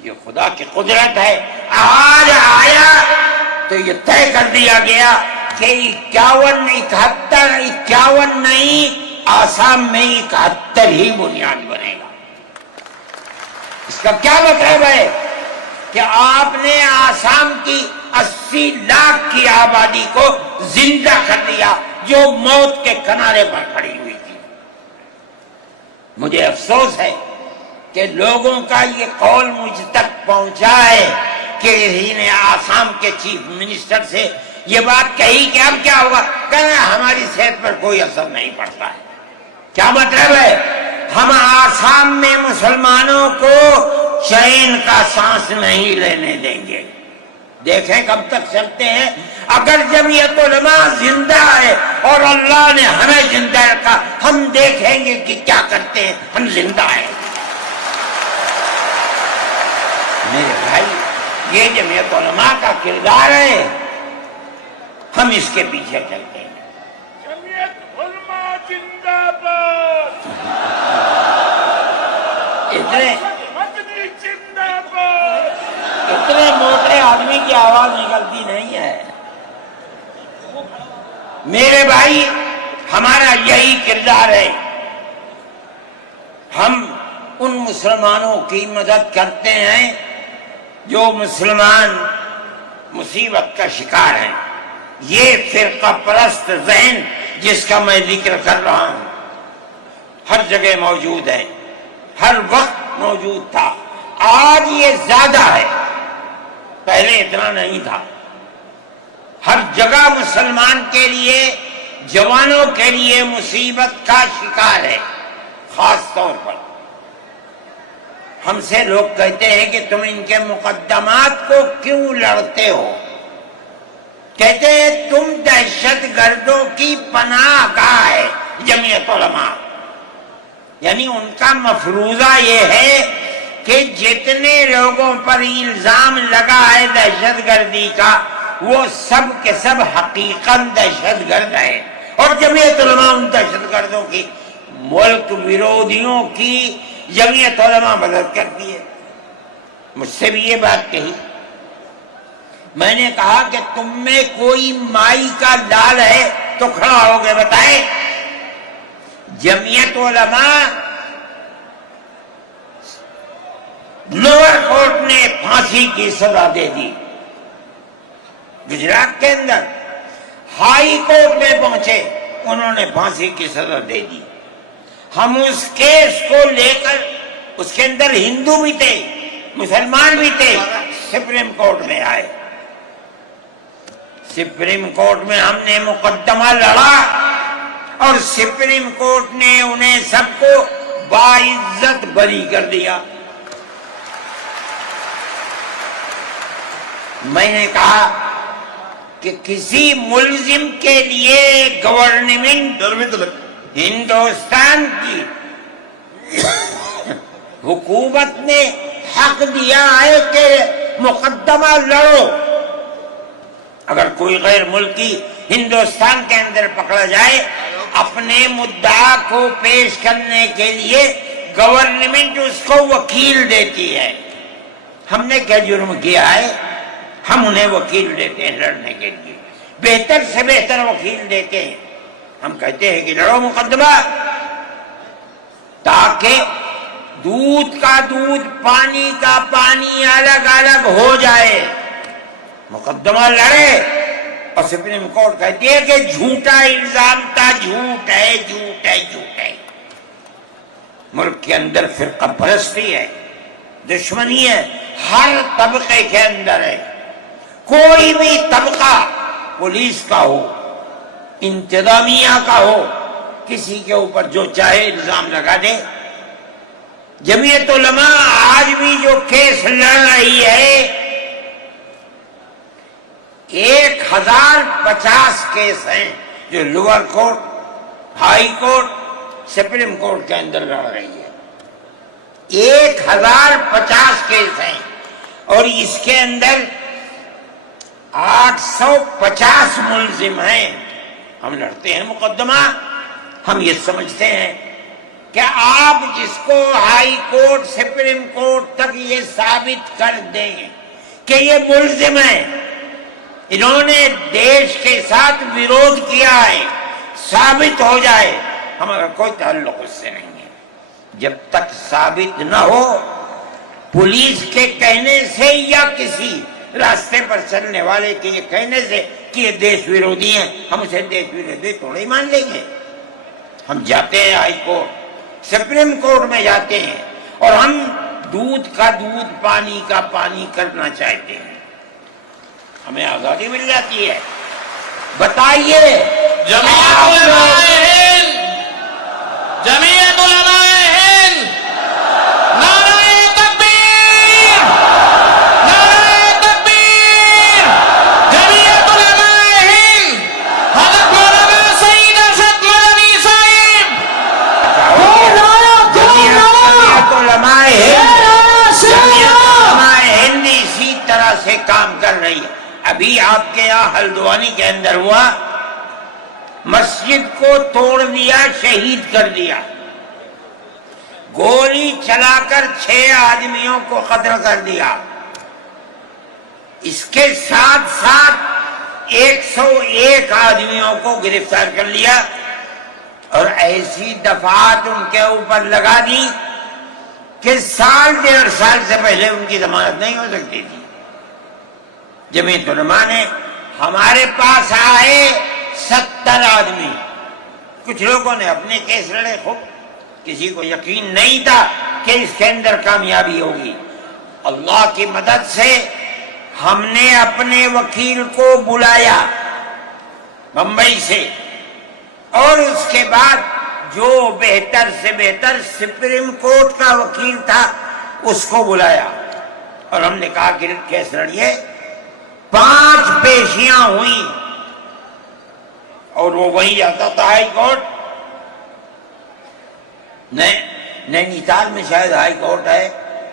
یہ خدا کی قدرت ہے، آج آیا تو یہ طے کر دیا گیا کہ 51 نہیں، آسام میں 71 ہی بنیاد بنے گا۔ اس کا کیا مطلب ہے کہ آپ نے آسام کی 80 لاکھ کی آبادی کو زندہ کر دیا جو موت کے کنارے پر کھڑی ہوئی تھی۔ مجھے افسوس ہے کہ لوگوں کا یہ قول مجھ تک پہنچا ہے کہ کسی نے آسام کے چیف منسٹر سے یہ بات کہی کہ اب کیا ہوگا، کہنا ہماری صحت پر کوئی اثر نہیں پڑتا ہے۔ کیا مطلب ہے؟ ہم آسام میں مسلمانوں کو چین کا سانس نہیں لینے دیں گے۔ دیکھیں کب تک چلتے ہیں۔ اگر جمعیت علماء زندہ ہے اور اللہ نے ہمیں زندہ رکھا، ہم دیکھیں گے کہ کیا کرتے ہیں، ہم زندہ ہیں۔ میرے بھائی، یہ جمعیت علماء کا کردار ہے، ہم اس کے پیچھے چلتے ہیں۔ جمعیت علماء زندہ باد، مدنی زندہ باد۔ اتنے موٹے آدمی کی آواز نکلتی نہیں ہے۔ میرے بھائی، ہمارا یہی کردار ہے۔ ہم ان مسلمانوں کی مدد کرتے ہیں جو مسلمان مصیبت کا شکار ہیں۔ یہ فرقہ پرست ذہن جس کا میں ذکر کر رہا ہوں ہر جگہ موجود ہے، ہر وقت موجود تھا، آج یہ زیادہ ہے، پہلے اتنا نہیں تھا۔ ہر جگہ مسلمان کے لیے، جوانوں کے لیے مصیبت کا شکار ہے۔ خاص طور پر ہم سے لوگ کہتے ہیں کہ تم ان کے مقدمات کو کیوں لڑتے ہو؟ کہتے ہیں تم دہشت گردوں کی پناہ گاہ ہے جمعیت علماء۔ یعنی ان کا مفروضہ یہ ہے کہ جتنے لوگوں پر الزام لگا ہے دہشت گردی کا، وہ سب کے سب حقیقت دہشت گرد ہیں، اور جمعیت علماء ان دہشت گردوں کی، ملک ویرودھیوں کی جمعیت علماء مدد کرتی ہے۔ مجھ سے بھی یہ بات کہی، میں نے کہا کہ تم میں کوئی مائی کا لال ہے تو کھڑا ہو کے بتائے۔ جمعیت علماء لوور کورٹ نے پھانسی کی سزا دے دی گجرات کے اندر، ہائی کورٹ میں پہنچے، انہوں نے پھانسی کی سزا دے دی۔ ہم اس کیس کو لے کر، اس کے اندر ہندو بھی تھے، مسلمان بھی تھے، سپریم کورٹ میں آئے۔ سپریم کورٹ میں ہم نے مقدمہ لڑا اور سپریم کورٹ نے انہیں سب کو باعزت بری کر دیا۔ میں نے کہا کہ کسی ملزم کے لیے گورنمنٹ ہندوستان کی حکومت نے حق دیا ہے کہ مقدمہ لڑو۔ اگر کوئی غیر ملکی ہندوستان کے اندر پکڑا جائے، اپنے مدعا کو پیش کرنے کے لیے گورنمنٹ اس کو وکیل دیتی ہے۔ ہم نے کیا جرم کیا ہے؟ ہم انہیں وکیل دیتے ہیں لڑنے کے لیے، بہتر سے بہتر وکیل دیتے ہیں۔ ہم کہتے ہیں کہ لڑو مقدمہ، تاکہ دودھ کا دودھ، پانی کا پانی الگ الگ ہو جائے۔ مقدمہ لڑے اور سپریم کورٹ کہتی ہے کہ جھوٹا الزام تھا، جھوٹ ہے، جھوٹ ہے جھوٹ ہے. ملک کے اندر فرقہ پرستی ہے, دشمنی ہے, ہر طبقے کے اندر ہے. کوئی بھی طبقہ پولیس کا ہو, انتظامیہ کا ہو, کسی کے اوپر جو چاہے الزام لگا دے. جمعیت علماء آج بھی جو کیس لڑ رہی ہے 1050 کیس ہیں جو lower court, high court, supreme court کے اندر لڑ رہی ہے. 1050 کیس ہیں اور اس کے اندر 850 ملزم ہیں. ہم لڑتے ہیں مقدمہ, ہم یہ سمجھتے ہیں کہ آپ جس کو ہائی کورٹ سپریم کورٹ تک یہ ثابت کر دیں کہ یہ ملزم ہیں, انہوں نے دیش کے ساتھ ویرودھ کیا ہے, ثابت ہو جائے, ہمارا کوئی تعلق اس سے نہیں ہے. جب تک ثابت نہ ہو, پولیس کے کہنے سے یا کسی راستے پر چلنے والے کے یہ کہنے سے کہ یہ دیش ویرودھی ہیں, ہم اسے دیش ویرودھی تھوڑے ہی مان لیں گے. ہم جاتے ہیں ہائی کورٹ سپریم کورٹ میں جاتے ہیں اور ہم دودھ کا دودھ, پانی کا پانی کرنا چاہتے ہیں, ہمیں آزادی مل جاتی ہے. بتائیے جمعیت علماء ہند, جمعیت علماء ہند, نعرہ تکبیر, نعرہ تکبیر. جمعیت علماء ہند, حضرت مولانا سعید ارشد مدنی صاحب. جمعیت علماء ہند اسی طرح سے کام کر رہی ہے. ابھی آپ کے یہاں ہلدوانی کے اندر ہوا, مسجد کو توڑ دیا, شہید کر دیا, گولی چلا کر 6 آدمیوں کو قتل کر دیا. اس کے ساتھ ساتھ 101 آدمیوں کو گرفتار کر لیا اور ایسی دفعات ان کے اوپر لگا دی کہ 1.5 سال سے پہلے ان کی ضمانت نہیں ہو سکتی تھی. جمعیت علماء نے ہمارے پاس آئے 70 آدمی, کچھ لوگوں نے اپنے کیس لڑے, خوب, کسی کو یقین نہیں تھا کہ اس کے اندر کامیابی ہوگی. اللہ کی مدد سے ہم نے اپنے وکیل کو بلایا بمبئی سے, اور اس کے بعد جو بہتر سے بہتر سپریم کورٹ کا وکیل تھا اس کو بلایا اور ہم نے کہا کہ کیس لڑیے. 5 پیشیاں ہوئیں اور وہ وہیں جاتا تھا ہائی کورٹ. نینی تال میں شاید ہائی کورٹ ہے,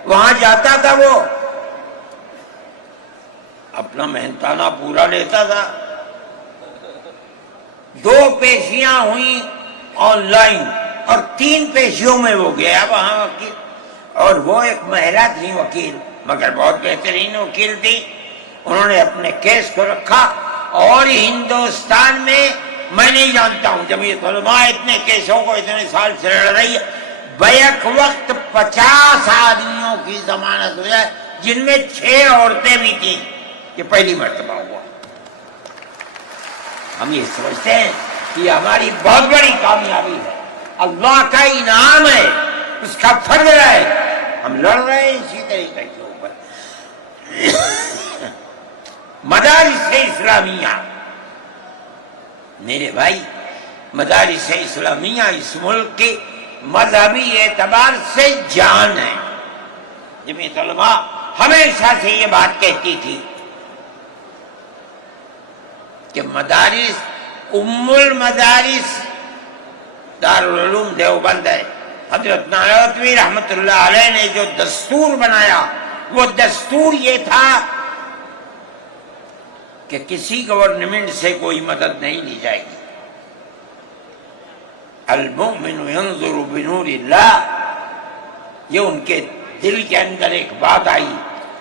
وہاں جاتا تھا, وہ اپنا محنتانہ پورا لیتا تھا. 2 پیشیاں ہوئیں آن لائن اور 3 پیشیوں میں وہ گیا وہاں وکیل, اور وہ ایک مہیلا تھی وکیل, مگر بہت بہترین وکیل تھی. انہوں نے اپنے کیس کو رکھا اور ہندوستان میں نہیں جانتا ہوں جمعیت علماء اتنے کیسوں کو اتنے سال سے لڑ رہی ہے, بیک وقت 50 آدمیوں کی ضمانت ہو جائے, جن میں 6 عورتیں بھی تھیں. یہ پہلی مرتبہ ہوا. ہم یہ سمجھتے ہیں کہ یہ ہماری بہت بڑی کامیابی ہے, اللہ کا انعام ہے, اس کا فضل ہے. ہم لڑ رہے ہیں اسی طریقے کے اوپر. مدارس اسلامیہ, میرے بھائی, مدارس اسلامیہ اس ملک کے مذہبی اعتبار سے جان ہے. جمعیت علماء ہمیشہ سے یہ بات کہتی تھی کہ مدارس ام المدارس دارالعلوم دیوبند ہے. حضرت نانوتوی رحمت اللہ علیہ نے جو دستور بنایا, وہ دستور یہ تھا کہ کسی گورنمنٹ سے کوئی مدد نہیں لی جائے گی. المؤمن ينظر بنور اللہ, یہ ان کے دل کے اندر ایک بات آئی.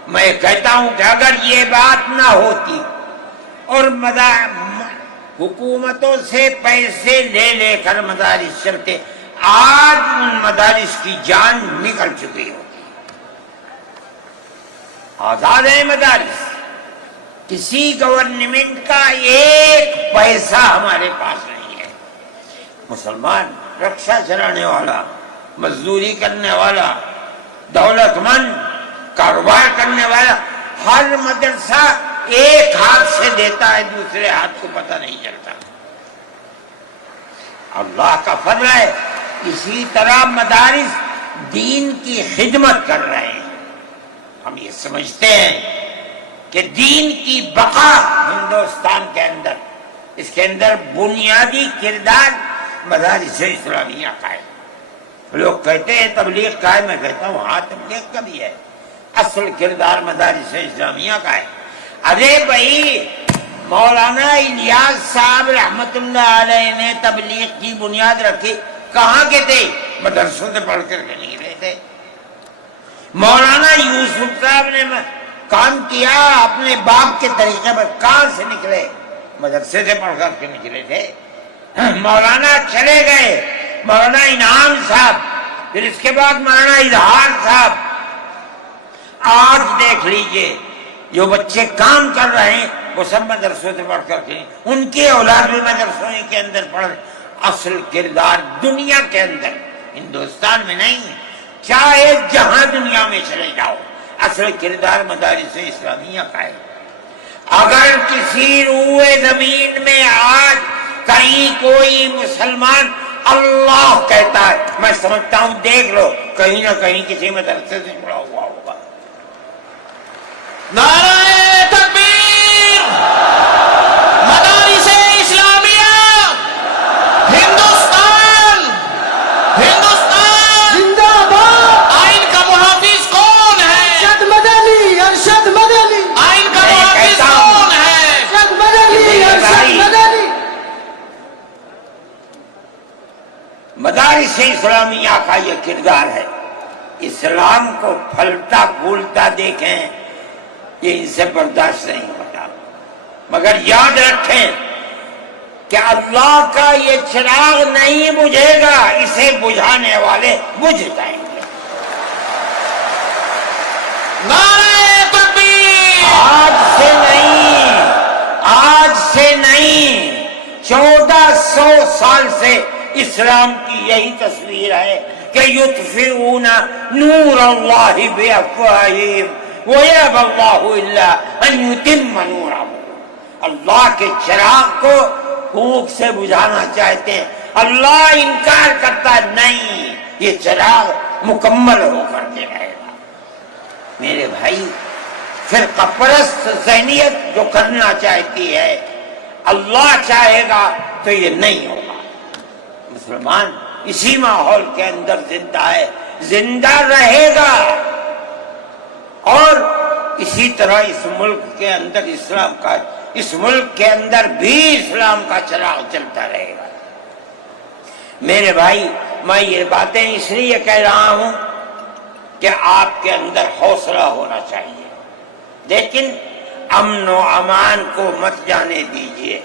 میں کہتا ہوں کہ اگر یہ بات نہ ہوتی اور حکومتوں سے پیسے لے لے کر مدارس چلتے, آج ان مدارس کی جان نکل چکی ہوتی. آزاد ہے مدارس, کسی گورنمنٹ کا ایک پیسہ ہمارے پاس نہیں ہے. مسلمان رکشا چلانے والا، مزدوری کرنے والا، دولت مند، کاروبار کرنے والا، ہر مدرسہ ایک ہاتھ سے دیتا ہے، دوسرے ہاتھ کو پتہ نہیں چلتا۔ اللہ کا فضل ہے۔ اسی طرح مدارس دین کی خدمت کر رہے ہیں۔ ہم یہ سمجھتے ہیں کہ دین کی بقا ہندوستان کے اندر، اس کے اندر بنیادی کردار مدارس اسلامیہ کا ہے۔ لوگ کہتے ہیں تبلیغ کا ہے، میں کہتا ہوں ہاں تبلیغ کا بھی ہے، اصل کردار مدارس اسلامیہ کا ہے۔ ارے بھائی، مولانا الیاس صاحب رحمت اللہ علیہ نے تبلیغ کی بنیاد رکھی، کہاں کے تھے؟ مدرسوں سے پڑھ کر کے نہیں رہے تھے۔ مولانا یوسف صاحب نے کام کیا اپنے باپ کے طریقے پر، کہاں سے نکلے؟ مدرسے سے پڑھ کر کے نکلے تھے۔ مولانا چلے گئے، مولانا انعام صاحب، پھر اس کے بعد مولانا اظہار صاحب۔ آج دیکھ لیجئے جو بچے کام کر رہے ہیں وہ سب مدرسوں سے پڑھ کر کے، ان کی اولاد بھی مدرسوں کے اندر پڑھ رہے۔ اصل کردار دنیا کے اندر، ہندوستان میں نہیں، چاہے جہاں دنیا میں چلے جاؤ، اصل کردار مدارس اسلامیہ کا ہے۔ اگر کسی روئے زمین میں آج کہیں کوئی مسلمان اللہ کہتا ہے، میں سمجھتا ہوں دیکھ لو کہیں نہ کہیں کسی مدرسے سے جڑا ہوا ہوگا۔ نعرہ تکبیر! مدارس اسلامیہ! ہندوستان! ہندوستان! زندہ باد! آئین کا محافظ کون ہے؟ ارشد مدنی! ارشد مدنی! آئین کا محافظ کون ہے؟ ارشد مدنی! ارشد مدنی! مدارس اسلامیہ کا یہ کردار ہے۔ اسلام کو پھلتا پھولتا دیکھیں، یہ ان سے برداشت نہیں ہوتا۔ مگر یاد رکھیں کہ اللہ کا یہ چراغ نہیں بجھے گا، اسے بجھانے والے بجھ جائیں گے۔ نعرہ تکبیر! آج سے نہیں 1400 سال سے اسلام کی یہی تصویر ہے کہ یطفئون نور اللہ بافواہہم ویأبی اللہ الا ان یتم نورہ۔ اللہ کے چراغ کو پھونک سے بجھانا چاہتے ہیں، اللہ انکار کرتا ہے نہیں، یہ چراغ مکمل ہو کر کے رہے گا۔ میرے بھائی، فرقہ پرست ذہنیت جو کرنا چاہتی ہے، اللہ چاہے گا تو یہ نہیں ہوگا۔ مسلمان اسی ماحول کے اندر زندہ ہے، زندہ رہے گا، اور اسی طرح اس ملک کے اندر اسلام کا، اس ملک کے اندر بھی اسلام کا چراغ چلتا رہے گا۔ میرے بھائی، میں یہ باتیں اس لیے کہہ رہا ہوں کہ آپ کے اندر حوصلہ ہونا چاہیے، لیکن امن و امان کو مت جانے دیجیے۔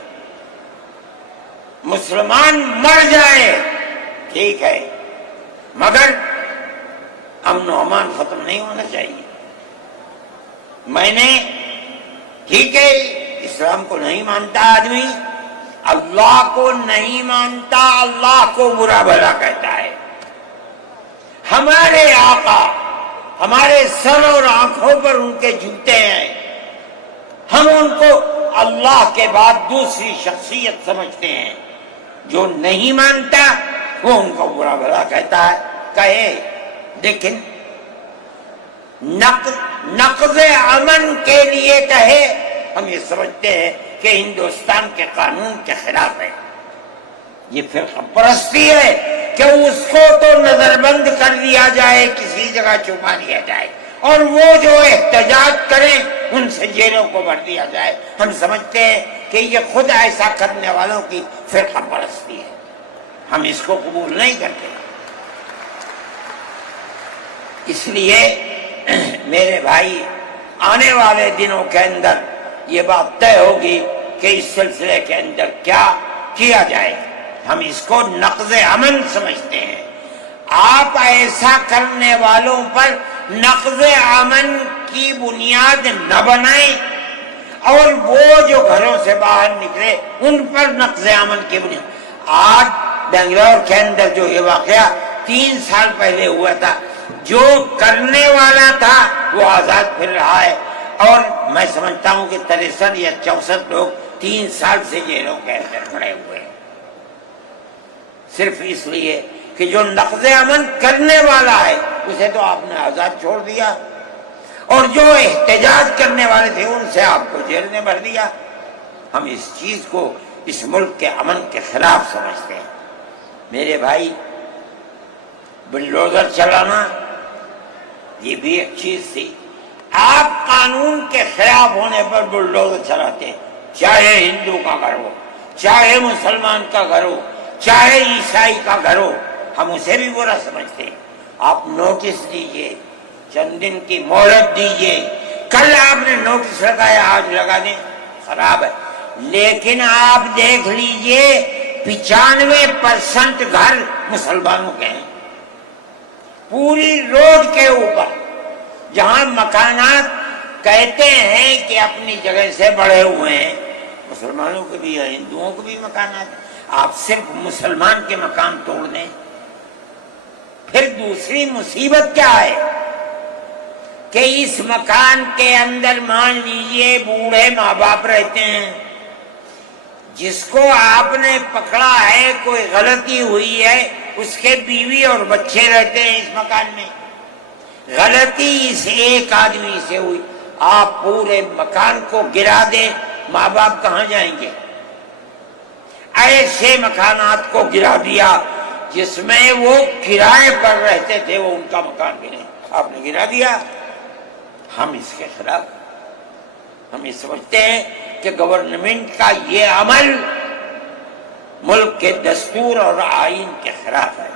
مسلمان مر جائے ٹھیک ہے، مگر امن و امان ختم نہیں ہونا چاہیے۔ میں نے، ٹھیک ہے، اسلام کو نہیں مانتا آدمی، اللہ کو نہیں مانتا، اللہ کو برا بھلا کہتا ہے۔ ہمارے آقا ہمارے سر اور آنکھوں پر ان کے جوتے ہیں، ہم ان کو اللہ کے بعد دوسری شخصیت سمجھتے ہیں۔ جو نہیں مانتا وہ ان کو برا بھلا کہتا ہے، کہے، لیکن نقض امن کے لیے کہے، ہم یہ سمجھتے ہیں کہ ہندوستان کے قانون کے خلاف ہے۔ یہ فرقہ پرستی ہے کہ اس کو تو نظر بند کر دیا جائے، کسی جگہ چھپا دیا جائے، اور وہ جو احتجاج کریں ان سے جیلوں کو بھر دیا جائے۔ ہم سمجھتے ہیں کہ یہ خود ایسا کرنے والوں کی فرقہ پرستی ہے، ہم اس کو قبول نہیں کرتے۔ اس لیے میرے بھائی، آنے والے دنوں کے اندر یہ بات طے ہوگی کہ اس سلسلے کے اندر کیا کیا جائے۔ ہم اس کو نقض امن سمجھتے ہیں۔ آپ ایسا کرنے والوں پر نقض امن کی بنیاد نہ بنائیں، اور وہ جو گھروں سے باہر نکلے ان پر نقض امن کی بنیاد۔ آج بنگلور کے اندر جو یہ واقعہ 3 سال پہلے ہوا تھا، جو کرنے والا تھا وہ آزاد پھر رہا ہے، اور میں سمجھتا ہوں کہ 63 یا 64 لوگ 3 سال سے جیلوں کے اندر پڑے ہوئے ہیں، صرف اس لیے کہ جو نقض امن کرنے والا ہے اسے تو آپ نے آزاد چھوڑ دیا، اور جو احتجاج کرنے والے تھے ان سے آپ کو جیل میں بھر دیا۔ ہم اس چیز کو اس ملک کے امن کے خلاف سمجھتے ہیں۔ میرے بھائی، بلڈوزر چلانا یہ بھی ایک چیز تھی۔ آپ قانون کے خلاف ہونے پر بلڈوزر چلاتے ہیں، چاہے ہندو کا گھر ہو، چاہے مسلمان کا گھر ہو، چاہے عیسائی کا گھر ہو، ہم اسے بھی برا سمجھتے ہیں۔ آپ نوٹس دیجئے، چند دن کی مہلت دیجئے، کل آپ نے نوٹس لگایا آج لگا دیں، خراب ہے، لیکن آپ دیکھ لیجئے 95% گھر مسلمانوں کے ہیں، پوری روڈ کے اوپر جہاں مکانات کہتے ہیں کہ اپنی جگہ سے بڑھے ہوئے ہیں، مسلمانوں کے بھی ہیں، ہندوؤں کے بھی مکانات ہیں، آپ صرف مسلمان کے مکان توڑ دیں۔ پھر دوسری مصیبت کیا ہے کہ اس مکان کے اندر مان لیجئے بوڑھے ماں باپ رہتے ہیں، جس کو آپ نے پکڑا ہے، کوئی غلطی ہوئی ہے، اس کے بیوی اور بچے رہتے ہیں اس مکان میں، غلطی اس ایک آدمی سے ہوئی، آپ پورے مکان کو گرا دیں، ماں باپ کہاں جائیں گے؟ ایسے مکانات کو گرا دیا جس میں وہ کرائے پر رہتے تھے، وہ ان کا مکان بھی نہیں، آپ نے گرا دیا۔ ہم اس کے خلاف، ہم یہ سمجھتے ہیں کہ گورنمنٹ کا یہ عمل ملک کے دستور اور آئین کے خلاف ہے۔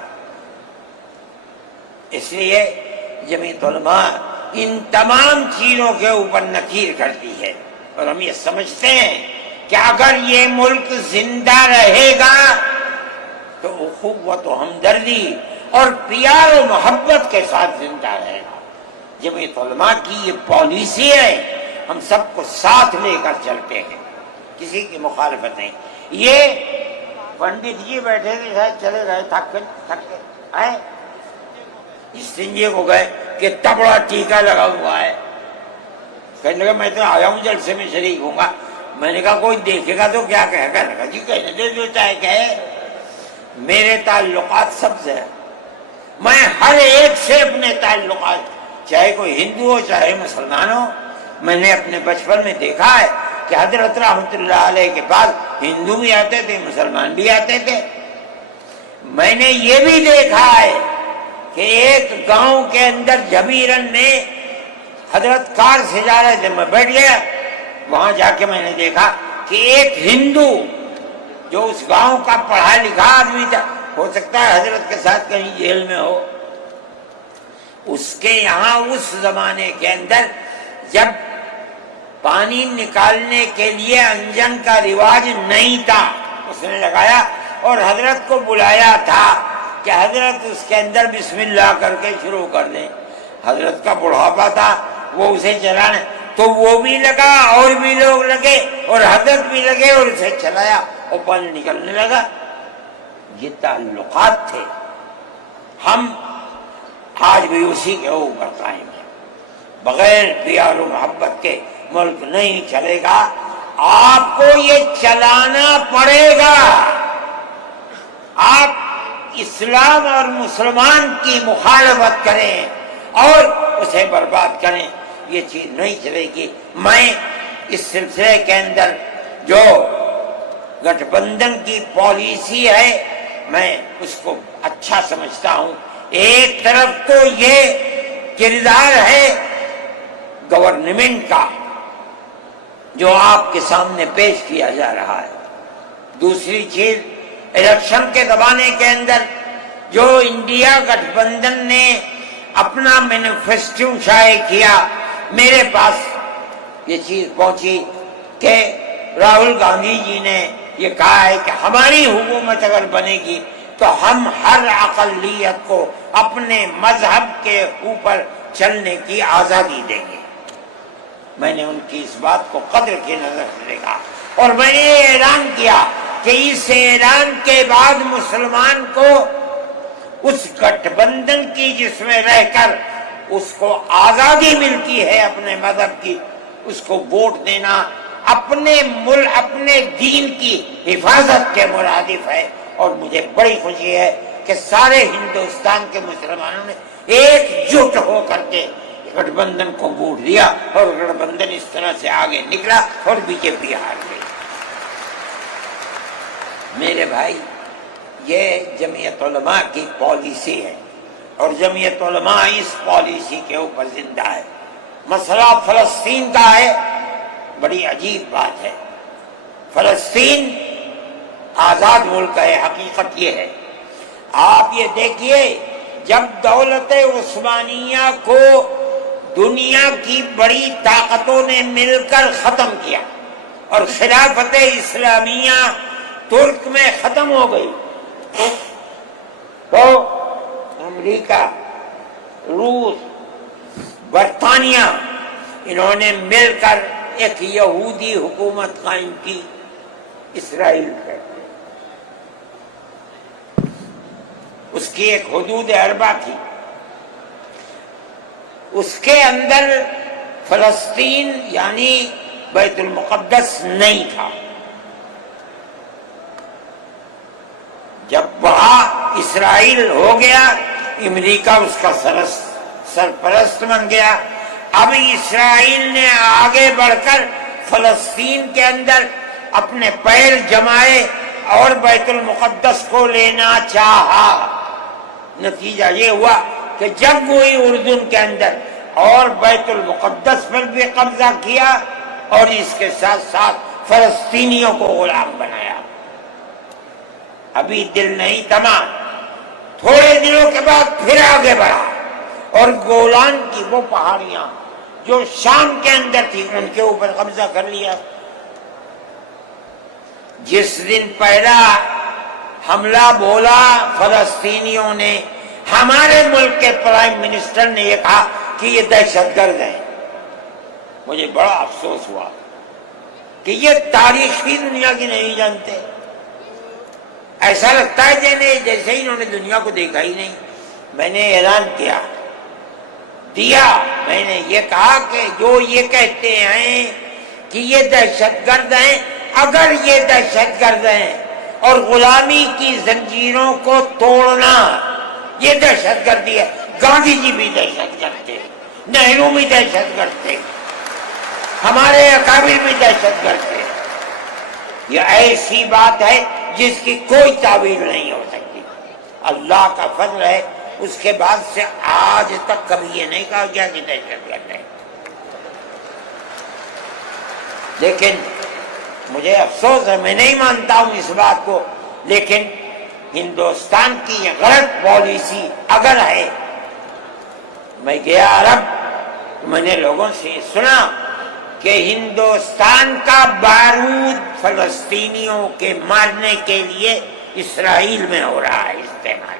اس لیے جمعیت علماء ان تمام چیزوں کے اوپر نکیر کرتی ہے، اور ہم یہ سمجھتے ہیں کہ اگر یہ ملک زندہ رہے گا تو اخوت و ہمدردی اور پیار و محبت کے ساتھ زندہ رہے گا۔ جمعیت علماء کی یہ پالیسی ہے، ہم سب کو ساتھ لے کر چلتے ہیں، کسی کی مخالفت نہیں۔ یہ پنڈت جی بیٹھے تھے، شاید چلے گئے، تھک کے آئے، استنجے کو گئے کہ اتنا بڑا ٹیکا لگا ہوا ہے، کہنے لگا میں تو آیا ہوں جلسے میں شریک ہوں گا۔ میں نے کہا کوئی دیکھے گا تو کیا کہے گا؟ لگا جی کہنے دے، جو چاہے کہے، میرے تعلقات سب سے ہیں، میں ہر ایک سے اپنے تعلقات، چاہے کوئی ہندو ہو چاہے مسلمان ہو، میں نے اپنے بچپن میں دیکھا ہے کہ حضرت رحمت اللہ علیہ کے پاس ہندو بھی آتے تھے، مسلمان بھی آتے تھے۔ میں نے یہ بھی دیکھا ہے کہ ایک گاؤں کے اندر جبیرن میں حضرت کار سے جا رہے تھے، میں بیٹھ گیا، وہاں جا کے میں نے دیکھا کہ ایک ہندو جو اس گاؤں کا پڑھا لکھا آدمی تھا، ہو سکتا ہے حضرت کے ساتھ کہیں جیل میں ہو، اس کے یہاں اس زمانے کے اندر جب پانی نکالنے کے لیے انجن کا رواج نہیں تھا، اس نے لگایا اور حضرت کو بلایا تھا کہ حضرت اس کے اندر بسم اللہ کر کے شروع کر دیں۔ حضرت کا بڑھاپا تھا، وہ اسے چلانے، تو وہ بھی لگا اور بھی لوگ لگے اور حضرت بھی لگے اور اسے چلایا اور پانی نکلنے لگا۔ یہ تعلقات تھے، ہم آج بھی اسی کے اوپر قائم ہیں۔ بغیر پیار و محبت کے ملک نہیں چلے گا، آپ کو یہ چلانا پڑے گا۔ آپ اسلام اور مسلمان کی مخالفت کریں اور اسے برباد کریں، یہ چیز نہیں چلے گی۔ میں اس سلسلے کے اندر جو گٹھ بندھن کی پالیسی ہے میں اس کو اچھا سمجھتا ہوں۔ ایک طرف تو یہ کردار ہے گورنمنٹ کا جو آپ کے سامنے پیش کیا جا رہا ہے، دوسری چیز الیکشن کے زمانے کے اندر جو انڈیا گٹھ بندھن نے اپنا مینیفیسٹو شائع کیا، میرے پاس یہ چیز پہنچی کہ راہل گاندھی جی نے یہ کہا ہے کہ ہماری حکومت اگر بنے گی تو ہم ہر اقلیت کو اپنے مذہب کے اوپر چلنے کی آزادی دیں گے۔ میں نے ان کی اس بات کو قدر کی نظر سے دیکھا اور میں نے یہ اعلان کیا کہ اس اعلان کے بعد مسلمان کو اس گٹھ بندھن کی جس میں رہ کر اس کو آزادی ملتی ہے اپنے مذہب کی، اس کو ووٹ دینا اپنے ملک اپنے دین کی حفاظت کے مرادف ہے۔ اور مجھے بڑی خوشی ہے کہ سارے ہندوستان کے مسلمانوں نے ایک جٹ ہو کر کے گٹھ بندھن کو ووٹ دیا، اور گٹھ بندھن اس طرح سے آگے نکلا اور بی جے پی ہار گئی۔ میرے بھائی، یہ جمعیت علماء کی پالیسی ہے، اور جمعیت علماء اس پالیسی کے اوپر زندہ ہے۔ مسئلہ فلسطین کا ہے، بڑی عجیب بات ہے۔ فلسطین آزاد ملک ہے، حقیقت یہ ہے۔ آپ یہ دیکھیے، جب دولت عثمانیہ کو دنیا کی بڑی طاقتوں نے مل کر ختم کیا اور خلافت اسلامیہ ترک میں ختم ہو گئی، تو امریکہ، روس، برطانیہ، انہوں نے مل کر ایک یہودی حکومت قائم کی، اسرائیل کہتے ہیں۔ اس کی ایک حدود اربع تھی، اس کے اندر فلسطین یعنی بیت المقدس نہیں تھا۔ جب وہاں اسرائیل ہو گیا، امریکہ اس کا سرپرست بن گیا۔ اب اسرائیل نے آگے بڑھ کر فلسطین کے اندر اپنے پیر جمائے اور بیت المقدس کو لینا چاہا۔ نتیجہ یہ ہوا کہ جب ہوئی اردن کے اندر اور بیت المقدس پر بھی قبضہ کیا اور اس کے ساتھ ساتھ فلسطینیوں کو غلام بنایا۔ ابھی دل نہیں تھما، تھوڑے دنوں کے بعد پھر آگے بڑھا اور گولان کی وہ پہاڑیاں جو شام کے اندر تھی ان کے اوپر قبضہ کر لیا۔ جس دن پہلا حملہ بولا فلسطینیوں نے، ہمارے ملک کے پرائم منسٹر نے یہ کہا کہ یہ دہشت گرد ہیں۔ مجھے بڑا افسوس ہوا کہ یہ تاریخ بھی دنیا کی نہیں جانتے۔ ایسا لگتا ہے جیسے ہی انہوں نے دنیا کو دیکھا ہی نہیں۔ میں نے اعلان دیا، میں نے یہ کہا کہ جو یہ کہتے ہیں کہ یہ دہشت گرد ہیں، اگر یہ دہشت گرد ہیں اور غلامی کی زنجیروں کو توڑنا یہ دہشت گردی ہے، گاندھی جی بھی دہشت گرد تھے، نہرو بھی دہشت گرد تھے، ہمارے اکابر بھی دہشت گرد تھے۔ یہ ایسی بات ہے جس کی کوئی تعبیر نہیں ہو سکتی۔ اللہ کا فضل ہے، اس کے بعد سے آج تک کبھی یہ نہیں کہا گیا کہ دہشت گرد ہے۔ لیکن مجھے افسوس ہے، میں نہیں مانتا ہوں اس بات کو، لیکن ہندوستان کی یہ غلط پالیسی اگر ہے۔ میں گیا عرب تو میں نے لوگوں سے سنا کہ ہندوستان کا بارود فلسطینیوں کے مارنے کے لیے اسرائیل میں ہو رہا ہے استعمال۔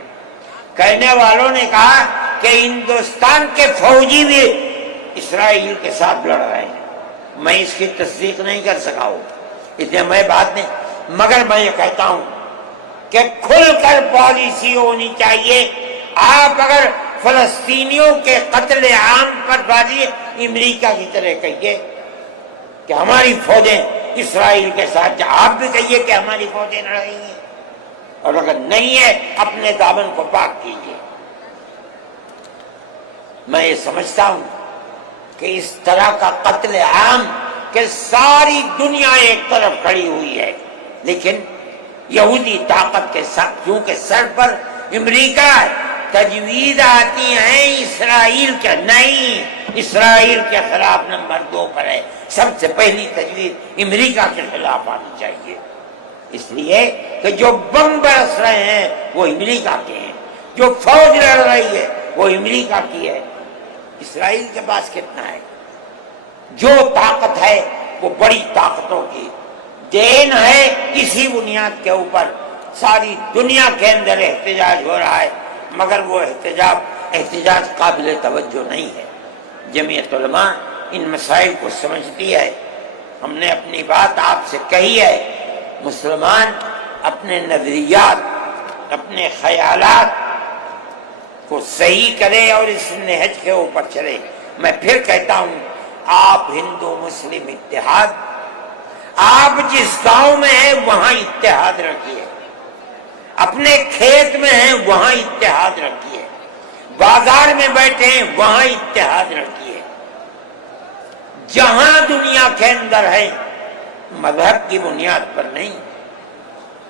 کہنے والوں نے کہا کہ ہندوستان کے فوجی بھی اسرائیل کے ساتھ لڑ رہے ہیں۔ میں اس کی تصدیق نہیں کر سکا ہوں، اتنے میں بات نہیں، مگر میں یہ کہتا ہوں کہ کھل کر پالیسی ہونی چاہیے۔ آپ اگر فلسطینیوں کے قتل عام پر بازی امریکہ کی طرح کہیے کہ ہماری فوجیں اسرائیل کے ساتھ، آپ بھی کہیے کہ ہماری فوجیں لڑ رہی ہیں، اور اگر نہیں ہے اپنے دامن کو پاک کیجیے۔ میں یہ سمجھتا ہوں کہ اس طرح کا قتل عام کہ ساری دنیا ایک طرف کھڑی ہوئی ہے، لیکن یہودی طاقت کے ساتھ کیونکہ سر پر امریکہ ہے، تجویز آتی ہیں اسرائیل کے، نہیں، اسرائیل کے خلاف نمبر 2 پر ہے۔ سب سے پہلی تجویز امریکہ کے خلاف آنی چاہیے، اس لیے کہ جو بم برس رہے ہیں وہ امریکہ کے ہیں، جو فوج لڑ رہی ہے وہ امریکہ کی ہے۔ اسرائیل کے پاس کتنا ہے؟ جو طاقت ہے وہ بڑی طاقتوں کی دین ہے۔ اسی بنیاد کے اوپر ساری دنیا کے اندر احتجاج ہو رہا ہے، مگر وہ احتجاج قابل توجہ نہیں ہے۔ جمعیت علماء ان مسائل کو سمجھتی ہے۔ ہم نے اپنی بات آپ سے کہی ہے مسلمان اپنے نظریات، اپنے خیالات کو صحیح کرے اور اس نہج کے اوپر چلے۔ میں پھر کہتا ہوں، آپ ہندو مسلم اتحاد، آپ جس گاؤں میں ہیں وہاں اتحاد رکھیے، اپنے کھیت میں ہیں وہاں اتحاد رکھیے، بازار میں بیٹھے ہیں وہاں اتحاد رکھیے، جہاں دنیا کے اندر ہے مذہب کی بنیاد پر نہیں،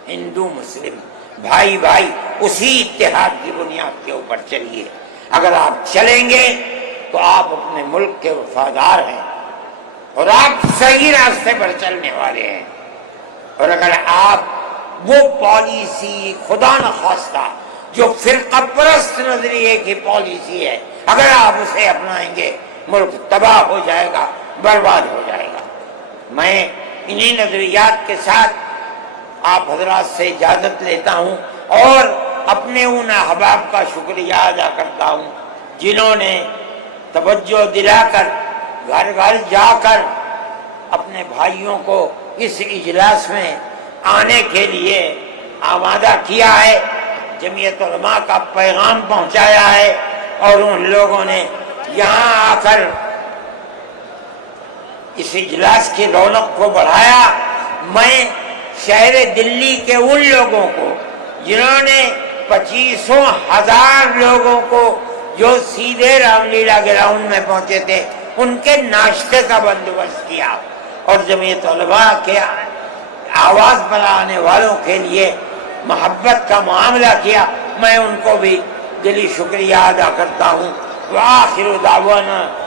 ہندو مسلم بھائی بھائی اسی اتحاد کی بنیاد کے اوپر چلیے۔ اگر آپ چلیں گے تو آپ اپنے ملک کے وفادار ہیں اور آپ صحیح راستے پر چلنے والے ہیں، اور اگر آپ وہ پالیسی خدا نخواستہ جو فرقہ پرست نظریے کی پالیسی ہے اگر آپ اسے اپنائیں گے، ملک تباہ ہو جائے گا، برباد ہو جائے گا۔ میں انہی نظریات کے ساتھ آپ حضرات سے اجازت لیتا ہوں اور اپنے ان احباب کا شکریہ ادا کرتا ہوں جنہوں نے توجہ دلا کر گھر گھر جا کر اپنے بھائیوں کو اس اجلاس میں آنے کے لیے آمادہ کیا ہے، جمعیت علماء کا پیغام پہنچایا ہے، اور ان لوگوں نے یہاں آ کر اس اجلاس کی رونق کو بڑھایا۔ میں شہر دلی کے ان لوگوں کو جنہوں نے 25,000 لوگوں کو جو سیدھے رام لیلا گراؤنڈ میں پہنچے تھے ان کے ناشتے کا بندوبست کیا، اور جمعیت علماء کے آواز پر آنے والوں کے لیے محبت کا معاملہ کیا، میں ان کو بھی دلی شکریہ ادا کرتا ہوں۔ وآخر دعوانا